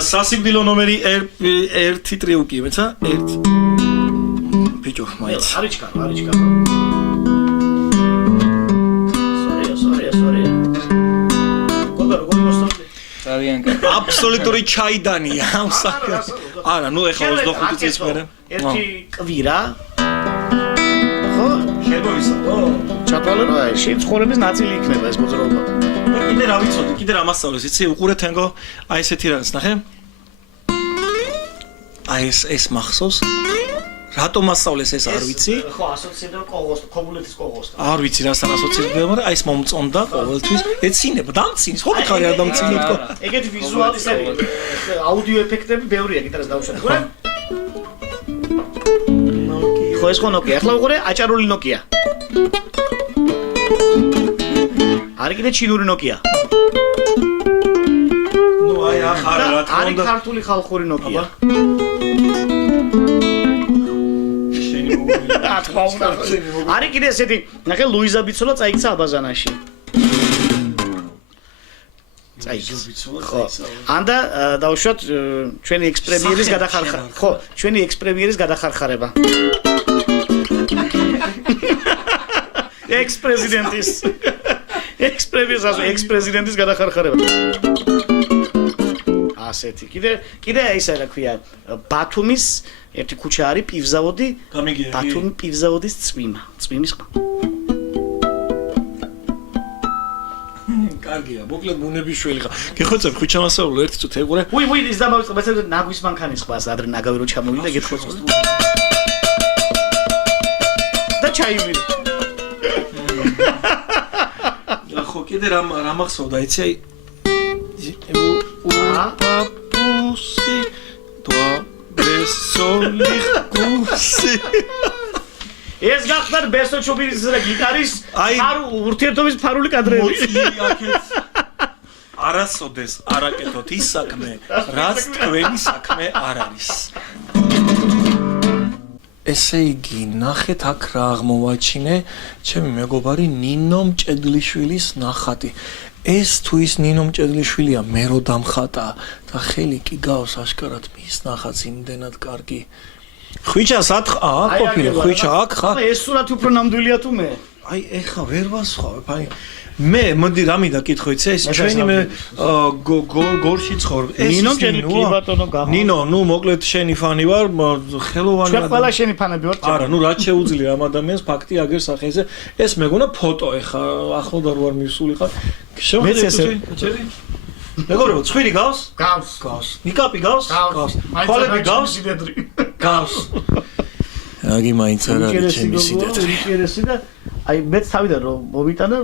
სასიკვდილო ნომერი 1 ტრიუკი, მეცა? 1. ბიჭო, მაინც. არიჩკა. ძალიან კარგი. აბსოლუტური ჩაიდანია ამ საქმეს. არა, ნუ ეხლა 25 წლის მერე. ერთი კვირა. ხო, შემოვისალო. ჩატვალე რა, შენ ცხოვრების ნაწილი იქნება ეს მოძრაობა. კიდე რა ვიცოდი, კიდე რა მასწავლეს, იცი, უყურე თენგო, აი ესეთი რაღაც, ნახე? აი ეს მახსოვს? რატომ მასწავლეს ეს არ ვიცი? ხო, ასოცირდება კოღოს, ქობულეთის კოღოს. არ ვიცი რასთან ასოცირდება, მაგრამ აი ეს მომწონდა ყოველთვის. ეცინება, დამცინის, ხო ხარი არ დამცინოთ ხო? ეგეთი ვიზუალისტები, აუდიო ეფექტები ბევრია გიტარას დავუშვათ. უყურე? ხო, ეს ხო ნოკია. ახლა უყურე, აჭარული ნოკია. არის კიდე ჩინური ნოკია. ნუ აი ახლა რა თქმა არის უნდა. ქართული ხალხური ნოკია. არის კიდე ესეთი, ნახე ლუიზა ბიცოლა წაიქცა აბაზანაში. ხო. ანდა დავუშვათ ჩვენი ექსპრემიერის გადახარხება. ხო, ჩვენი ექსპრემიერის გადახარხება. ექსპრეზიდენტის ექსპრეზიდენტის გადახარხება. ასეთი. კიდე ისა რა ქვია, ბათუმის ერთი ქუჩა არის პივზავოდი. გამიგია. ბათუმი პივზავოდის წვიმის ხმა. კარგია, მოკლედ ბუნებიშვილი ხარ. გეხოცებ ხუჩამასაულო ერთი წუთი ეყურე. უი, ის დამავიწყდა, მე ნაგვის მანქანის ხმას, ადრე ნაგავი რო ჩამოვიდა, გეხოცებ. და ჩაივირი. ხო, კიდე რა მახსოვდა, იცი აი პაპუსი დვა ბესოლი კუსი ეს გახდა ბესოჩუბირის და გიტარის ურთიერთობის ფარული კადრები. არასოდეს არაკეთოთ ის საქმე, რაც თქვენი საქმე არ არის. ესე იგი, ნახეთ აქ რა აღმოვაჩინე, ჩემი მეგობარი ნინო მჭედლიშვილის ნახატი. ეს თუ ის ნინო მჭედლიშვილია, მე რო დამხატა და ხელი კი გავს აშკარად მის ნახატს იმდენად კარგი. ხვიჩა ყოფილი ხვიჩა აქ ხარ? ეს სურათი უფრო ნამდვილია თუ მე? აი, ეხა ვერ ვასხავებ, აი მე მოდი რამიდა კითხო იცი ეს ჩვენი მე გორში ცხოვრ ეს ნინო კი ბატონო გახო ნინო ნუ მოკლედ შენი ფანი ვარ ხელოვანი ჩვენ ყველა შენი ფანები ვართ არა ნუ რაც შეუძლია ამ ადამიანს ფაქტი აგერ სახეზე ეს მეგონა ფოტო ეხა ახლოდარ ვარ მივსული ხარ მეც ესე მეგობრებო ცხვირი გავს გავს ნიკაპი გავს თვალები გავს აგი მაინც არ არის ჩემი სიდეტე ინტერესი და აი მეც თავიდან რომ მომიტანა,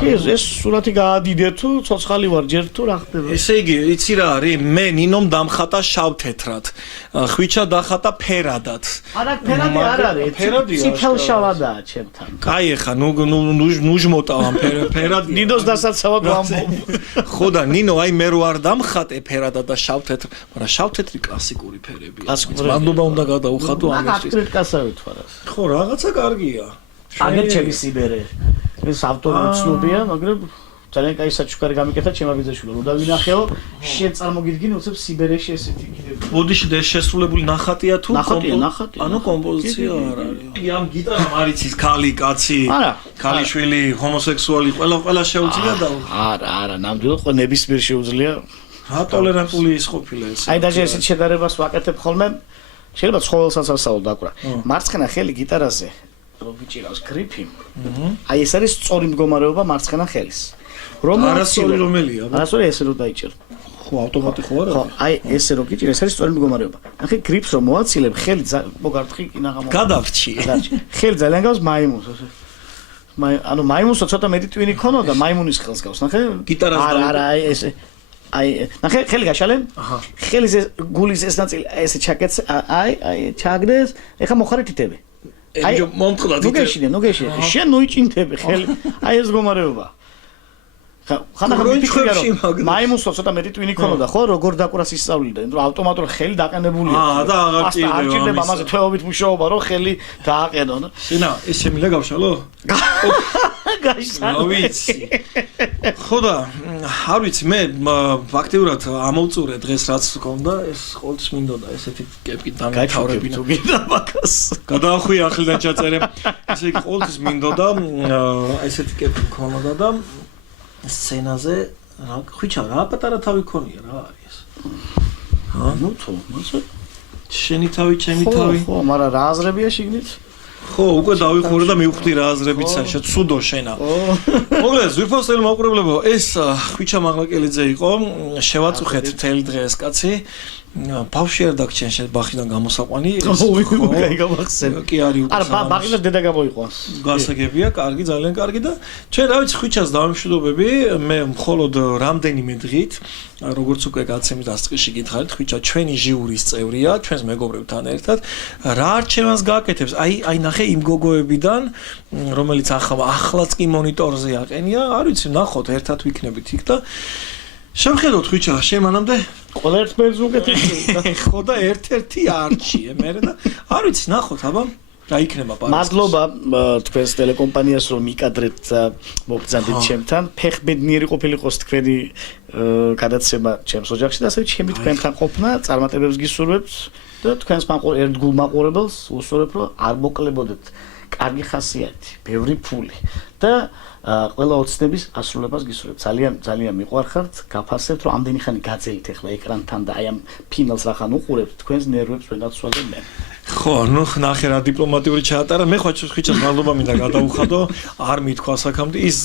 კი ეს სურათი გაადიდე თუ ცოცხალი ვარ ჯერ თუ რა ხდება. ესე იგი, იცი რა არის? მე ნინომ დამხატა შავ-თეთრად. ხვიჩა დახატა ფერადად. არა, ფერადი არ არის. წითელ-შავადაა ჩემთან. კაი ახლა ნუჟმოტავ ამ ფერად. ნინოს დასაცავად ვამბობ. ხო და ნინო აი მე რო არ დამხატე ფერადად და შავ-თეთრ, მაგრამ შავ-თეთრი კლასიკური ფერებია. მადლობა უნდა გადაუხატო ამისთვის. აკრიტიკასავით ვარას. ხო, რაღაცა კარგია. აგერ ჩემი სიბერე. ეს ავტორი ცნობია, მაგრამ ძალიან კაი საჩუქარი გამიკეთა ჩემმა ბიძაშვილო. რომ დავინახეო, შენ წარმოგიდგინე უცებ სიბერეში ესეთი კიდევ. ბოდიში და შესრულებული ნახატია თუ ნახატია. ანუ კომპოზიცია არ არის. ამ გიტარამ არ იცის ქალი, კაცი, არა. ქალიშვილი, ჰომოსექსუალი, ყველა შეუძლია და არა, ნამდვილად ყველა ნებისმიერ შეუძლია. რა ტოლერანტული ის ყოფილა ეს. აი დაჟე ესეთ შედარებას ვაკეთებ ხოლმე. შეიძლება ცხოველსაც ასწავლო დაკვრა. მარცხენა ხელი გიტარაზე რომ ვიჭირავს გრიფი. აი ეს არის სწორი მდგომარეობა მარცხენა ხელის. არასწორი რომელია? არასწორი ესე რომ დაიჭერ. ხო, ავტომატი ხო არა? ხო, აი ესე რომ გიჭირ, ეს არის სწორი მდგომარეობა. ნახე გრიფს რომ მოაცილებ, ხელი მოგარტყი კინაღამო. გადავრჩი. ხელი ძალიან გავს მაიმუნს. ანუ მაიმუნსო ცოტა მეტი ტვინი ქონოდა, მაიმუნის ხელს გავს, ნახე? გიტარას არა, აი ესე. აი, ნახე, ხელი გაშალე? აჰა. ხელის გულის ეს ნაწილი ესე ჩაკეთე, აი, ჩაგდეს, ეხა მოხარე თითები. აი, მომწყდა თითები. ნუ გეშინე. შენ ნუიჭინთები ხელი. აი ეს მდგომარეობა. ხანახა მიფიქრია რომ მაიმუნსო ცოტა მეტი ტვინი ქონოდა ხო როგორ დაკვრას ისწავლიდა იმიტომ რომ ავტომატურად ხელი დაყენებულია და აღარ ჭირდება არ ჭირდება ამაზე თვეობით მუშაობა რომ ხელი დააყენო სინა ეს შემიძლია გავშალო გაიშალო ვიცი ხო და არ ვიცი მე ფაქტიურად ამოვწურე დღეს რაც ჰქონდა ეს ყოველთვის მინდოდა ესეთი კეპკი დამთავრებინა თუ გინდა მაგას გადაახვია ახლიდან ჩაწერე ესე იგი ყოველთვის მინდოდა ესეთი კეპკი ჰქონდა და სცენაზე რა ხვიჩა რა პატარა თავი ქონია რა არის ჰა ნუ თო მასე შენი თავი ჩემი თავი ხო მაგრამ რა აზრებია შიგნით ხო უკვე დავიხურე და მივხვდი რა აზრებიც საერთოდ ცუდო შენა მოგლეს ვიფოსელი მაყურებლებო ეს ხვიჩა მაღლაკელიძე იყო შევაწუხეთ მთელი დღეს კაცი ბავშვი არ დაგჭენ შენ ბახიდან გამოსაყვანი კაი გამახსენ კი არის უკვე არა ბახიდან დედა გამოიყვანს გასაგებია კარგი ძალიან კარგი და ჩვენ რა ვიცი ხვიჩას დავიმშვიდობები მე მხოლოდ რამდენიმე დღით როგორც უკვე გაცემის დასწრში გითხარით ხვიჩა ჩვენი ჟიურის წევრია ჩვენს მეგობრებთან ერთად რა არჩევანს გააკეთებს აი ნახე იმ გოგოებიდან რომელიც ახლაც კი მონიტორზე აყენია არ ვიცი ნახოთ ერთად ვიქნებით იქ და შევხედოთ ხვიჩა შენ მანამდე ყველა ერთმანეთს უკეთებია ხო და ერთ-ერთი არჩიე მე და არ ვიცი ნახოთ აბა რა იქნება პარიზში მადლობა თქვენს ტელეკომპანიას რომ მიკადრეთ და მოგბრძანდით ჩემთან ფეხბედნიერი ყოფილიყოს თქვენი გადაცემა ჩემს ოჯახში და ასევე ჩემი თქვენთან ყოფნა წარმატებებს გისურვებთ და თქვენს ერთგულ მაყურებელს უსურვებ რომ არ მოკლებოდეთ კარგი ხასიათი ბევრი ფული და ყველა ოცნების ასრულებას გისურვებ. ძალიან მიყვარხართ, გაფასებთ რომ ამდენი ხანი გაძელით ახლა ეკრანთან და აი ამ ფინალს რახან უყურებთ, თქვენს ნერვებს ვერ დაცვალე მე. ხო, ნუ ნახე რა დიპლომატიური ჩაატარა, მე ხვიჩას მადლობა მინდა გადაუხადო, არ მithქვა საქამდე, ის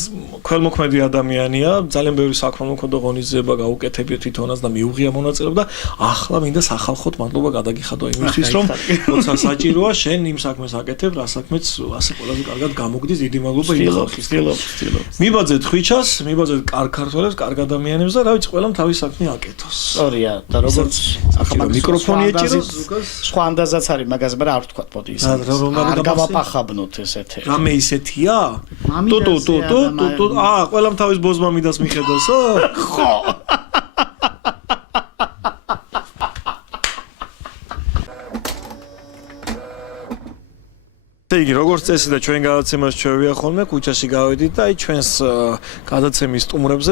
ქველმოქმედი ადამიანია, ძალიან ბევრი საქმე მქონდა ღონისძიება გაუკეთებია თვითონაც და მიუღია მონაწილეობა და ახლა მინდა სახალხოდ მადლობა გადაგიხადო იმისთვის, რომ როცა საჭიროა, შენ იმ საქმეს აკეთებ, რა საქმეც ასე ყველაზე კარგად გამოგდის, დიდი მადლობა იმ ხალხის. მიბაძეთ ხვიჩას, მიბაძეთ კარგ ქართველებს, კარგ ადამიანებს და რა ვიცი, ყველამ თავის საქმე აკეთოს. სწორია და როგორც ახლა მიკროფონი ეჭიროს, სხვა ანდაზაც არის მაგაზე, მაგრამ არ ვთქვათ, მოდი ის. არ გავაპახაბნოთ ეს ეთერი. რამე ისეთია? ტო ყველამ თავის ბოზმამიდას მიხედავსო? ხო. იგი როგორც წესი და ჩვენ გადაცემას ჩვევია ხოლმე ქუჩაში გავედით და აი ჩვენს გადაცემის სტუმრებზე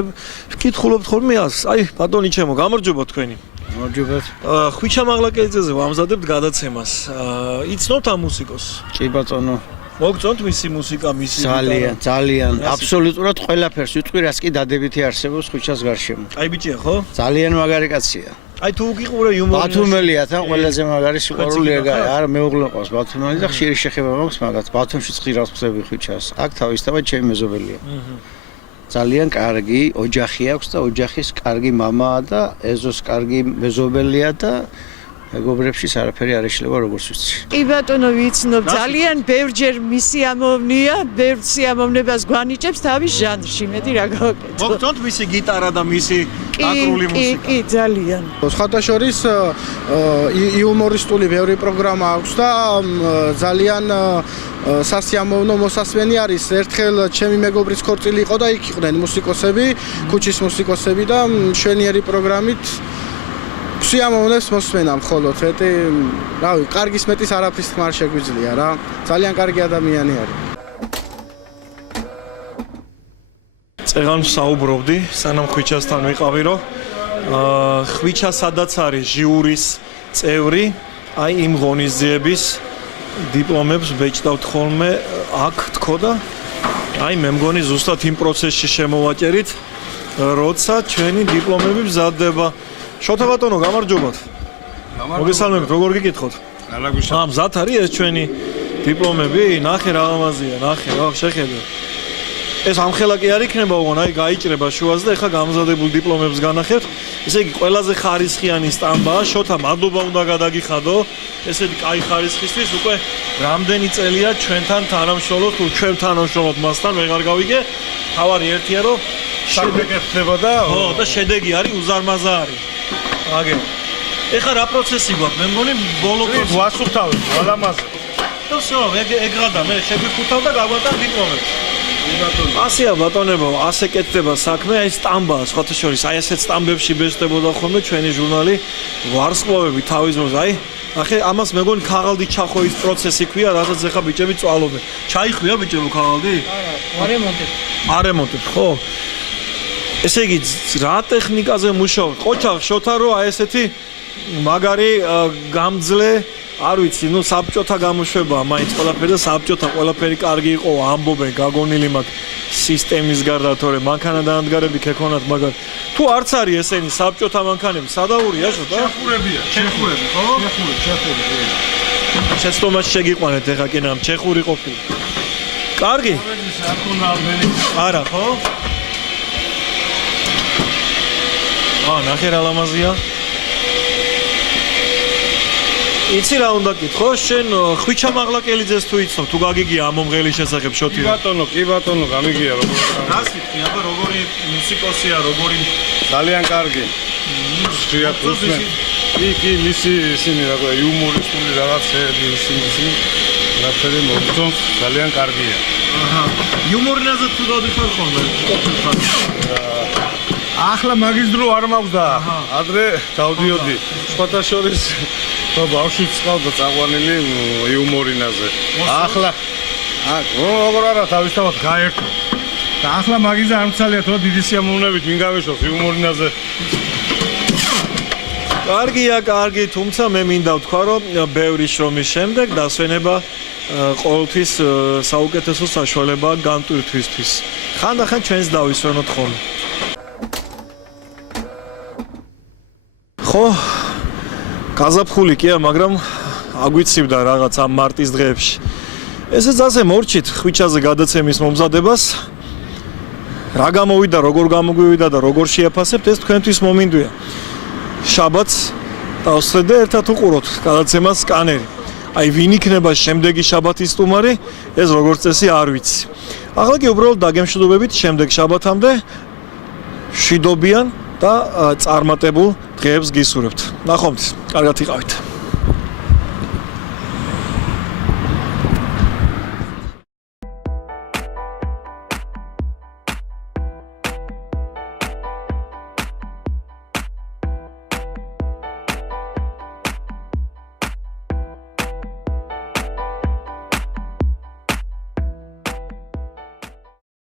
ვკითხულობთ ხოლმე აი ბატონი ჩემო გამარჯობა თქვენი გამარჯობათ ხვიჩა მაღლაკელიძეზე ვამზადებთ გადაცემას იცნობთ ამ მუსიკოს კი ბატონო მოგწონთ მისი მუსიკა მისი ძალიან აბსოლუტურად ყველაფერს ვიტყვი რაც კი დადებითი არსებობს ხვიჩას გარშემო აი ბიჭია ხო ძალიან მაგარი კაცია აი თუ გიყურე იუმორი ბათუმელია თან ყველაზე მაგარი სიყვარული არა მეუღლე ყავს ბათუმელი და ხშირი შეხება მაქვს მაგათ ბათუმში ცხრავს ხსები ხვიჩას აქ თავისთავად ჩემი მეზობელია ძალიან კარგი ოჯახი აქვს და ოჯახის კარგი მამაა და ეზოს კარგი მეზობელია და მეგობრებშიც არაფერი არ ეშლება როგორც ვიცი. კი ბატონო ვიცნობ ძალიან ბევრჯერ მისი ამოვნია, ბევრ სიამოვნებას გვანიჭებს თავის ჟანრში, მეტი რა გავაკეთო. მოგწონთ მისი გიტარა და მისი აკრული მუსიკა? კი, ძალიან. სხვადასხვა იუმორისტული ბევრი პროგრამა აქვს და ძალიან სასიამოვნო მოსასვენი არის. ერთხელ ჩემი მეგობრის ქორწილი იყო და იქ იყვნენ მუსიკოსები, ქუჩის მუსიკოსები და მშვენიერი პროგრამით სიამოვნებს მოსვენა მხოლოდ. რავი, კარგის მეტის არაფრის თქმა არ შეგვიძლია რა. ძალიან კარგი ადამიანი არის. წეგან საუბრობდი, სანამ ხვიჩასთან ვიყავი, რომ ხვიჩა სადაც არის ჟიურის წევრი, აი იმ ღონისძიების დიპლომებს ბეჭდავთ ხოლმე აქ თქო და აი მე მგონი ზუსტად იმ პროცესში შემოვაჭერით, როცა ჩვენი დიპლომები მზადდება. შოთა ბატონო, გამარჯობათ. მოგესალმებით, როგორ გიკითხოთ? მზად არის ეს ჩვენი დიპლომები? ნახე რა ამაზია, ნახე რა შეხედე. ეს ამხელა კი არ იქნება უგონ, აი გაიჭრება შუაზე და ეხა გამზადებულ დიპლომებს განახებთ. ესე იგი ყველაზე ხარისხიანი სტამბაა, შოთა მადლობა უნდა გადაგიხადო. ესეთი კაი ხარისხისთვის უკვე რამდენი წელია ჩვენთან თანამშრომლობთ, თუ ჩვენ თანამშრომლობთ მასთან, ვეღარ გავიგე. თავარი ერთია რომ შედეგი ხდება და და შედეგი არის უზარმაზარი. აგე. ეხა რა პროცესი გვაქვს? მე მგონი ბოლო პროცესი ვასუფთავებ, ვალამაზე. და всё, ეგრადა მე შეგვიხუთავ და გაგვატან დიპლომებს. ასეა ბატონებო, ასე კეთდება საქმე, აი სტამბაა, სხვათა შორის, აი ასეთ სტამბებში ბეჭდებოდა ხოლმე ჩვენი ჟურნალი ვარსკვლავები თავის მოზე, აი ახე ამას მეგონი ქაღალდი ჩახვევის პროცესი ქვია, რასაც ეხა ბიჭები წვალობენ. ჩაიხვია ბიჭებო ქაღალდი? არა, არემონტებ, ხო? ესე იგი, რა ტექნიკაზე მუშაობთ? ყოჩაღ შოთა რო აი ესეთი მაგარი გამძლე არ ვიცი, ნუ საბჭოთა გამოშვებაა მაინც ყველაფერი და საბჭოთა ყველაფერი კარგი იყო, ამბობენ, გაგონილი მაქვს სისტემის გარდა, თორე მანქანადანადგარები ქექონათ, მაგრამ თუ არც არის ესენი საბჭოთა მანქანები, სადაურია შოთა? ჩეხურები, ხო? ჩეხური. შეცდომაში შეგიყვანეთ ეხა კი ნამ ჩეხური ყოფილი. კარგი? არა, ხო? ნახე რა ლამაზია. იცი რა უნდა კითხო, შენ ხვიჩა მაღლაკელიძეს თუ იცნობ, თუ გაგიგია ამ მომღერლის შესახებ შოთი? კი ბატონო, გამიგია როგორ. რას ვიტყვი, აბა როგორი მუსიკოსია, როგორი ძალიან კარგი. ზღიათ უსმენ. კი, მისი ისინი რა ქვია, იუმორისტული რაღაცები ისინი. რაფერი მოგწონს, ძალიან კარგია. იუმორინაზე თუ დოდიხარ ხოლმე, ყოფილთან. ახლა მაგის დრო არ მაქვს და ადრე დავდიოდი. სხვათა შორის ბავშვი წყალდა წაყვანილი იუმორინაზე. ახლა როგორ არა თავისთავად გაერთო. და ახლა მაგიზე არ მცალიათ რომ დიდი სიამოვნებით მინგავეშოს იუმორინაზე. კარგია, კარგი, თუმცა მე მინდა ვთქვა, რომ ბევრი შრომის შემდეგ დასვენება ყოველთვის საუკეთესო საშუალებაა განტვირთვისთვის. ხანდახან ჩვენს დავისვენოთ ხოლმე. ხო, გაზაფხული კია, მაგრამ აგვიცივდა რაღაც ამ მარტის დღეებში. ესეც ასე მორჩით ხვიჩაზე გადაცემის მომზადებას. რა გამოვიდა, როგორ გამოგვივიდა და როგორ შეაფასებთ, ეს თქვენთვის მომინდვია. შაბათს დავსვეთ და ერთად უყუროთ გადაცემას სკანერი. აი ვინ იქნება შემდეგი შაბათის სტუმარი, ეს როგორც წესი არ ვიცი. ახლა კი უბრალოდ დაგემშვიდობებით შემდეგ შაბათამდე შვიდობიან და წარმატებულ დღეებს გისურვებთ. ნახვამდის, კარგად იყავით.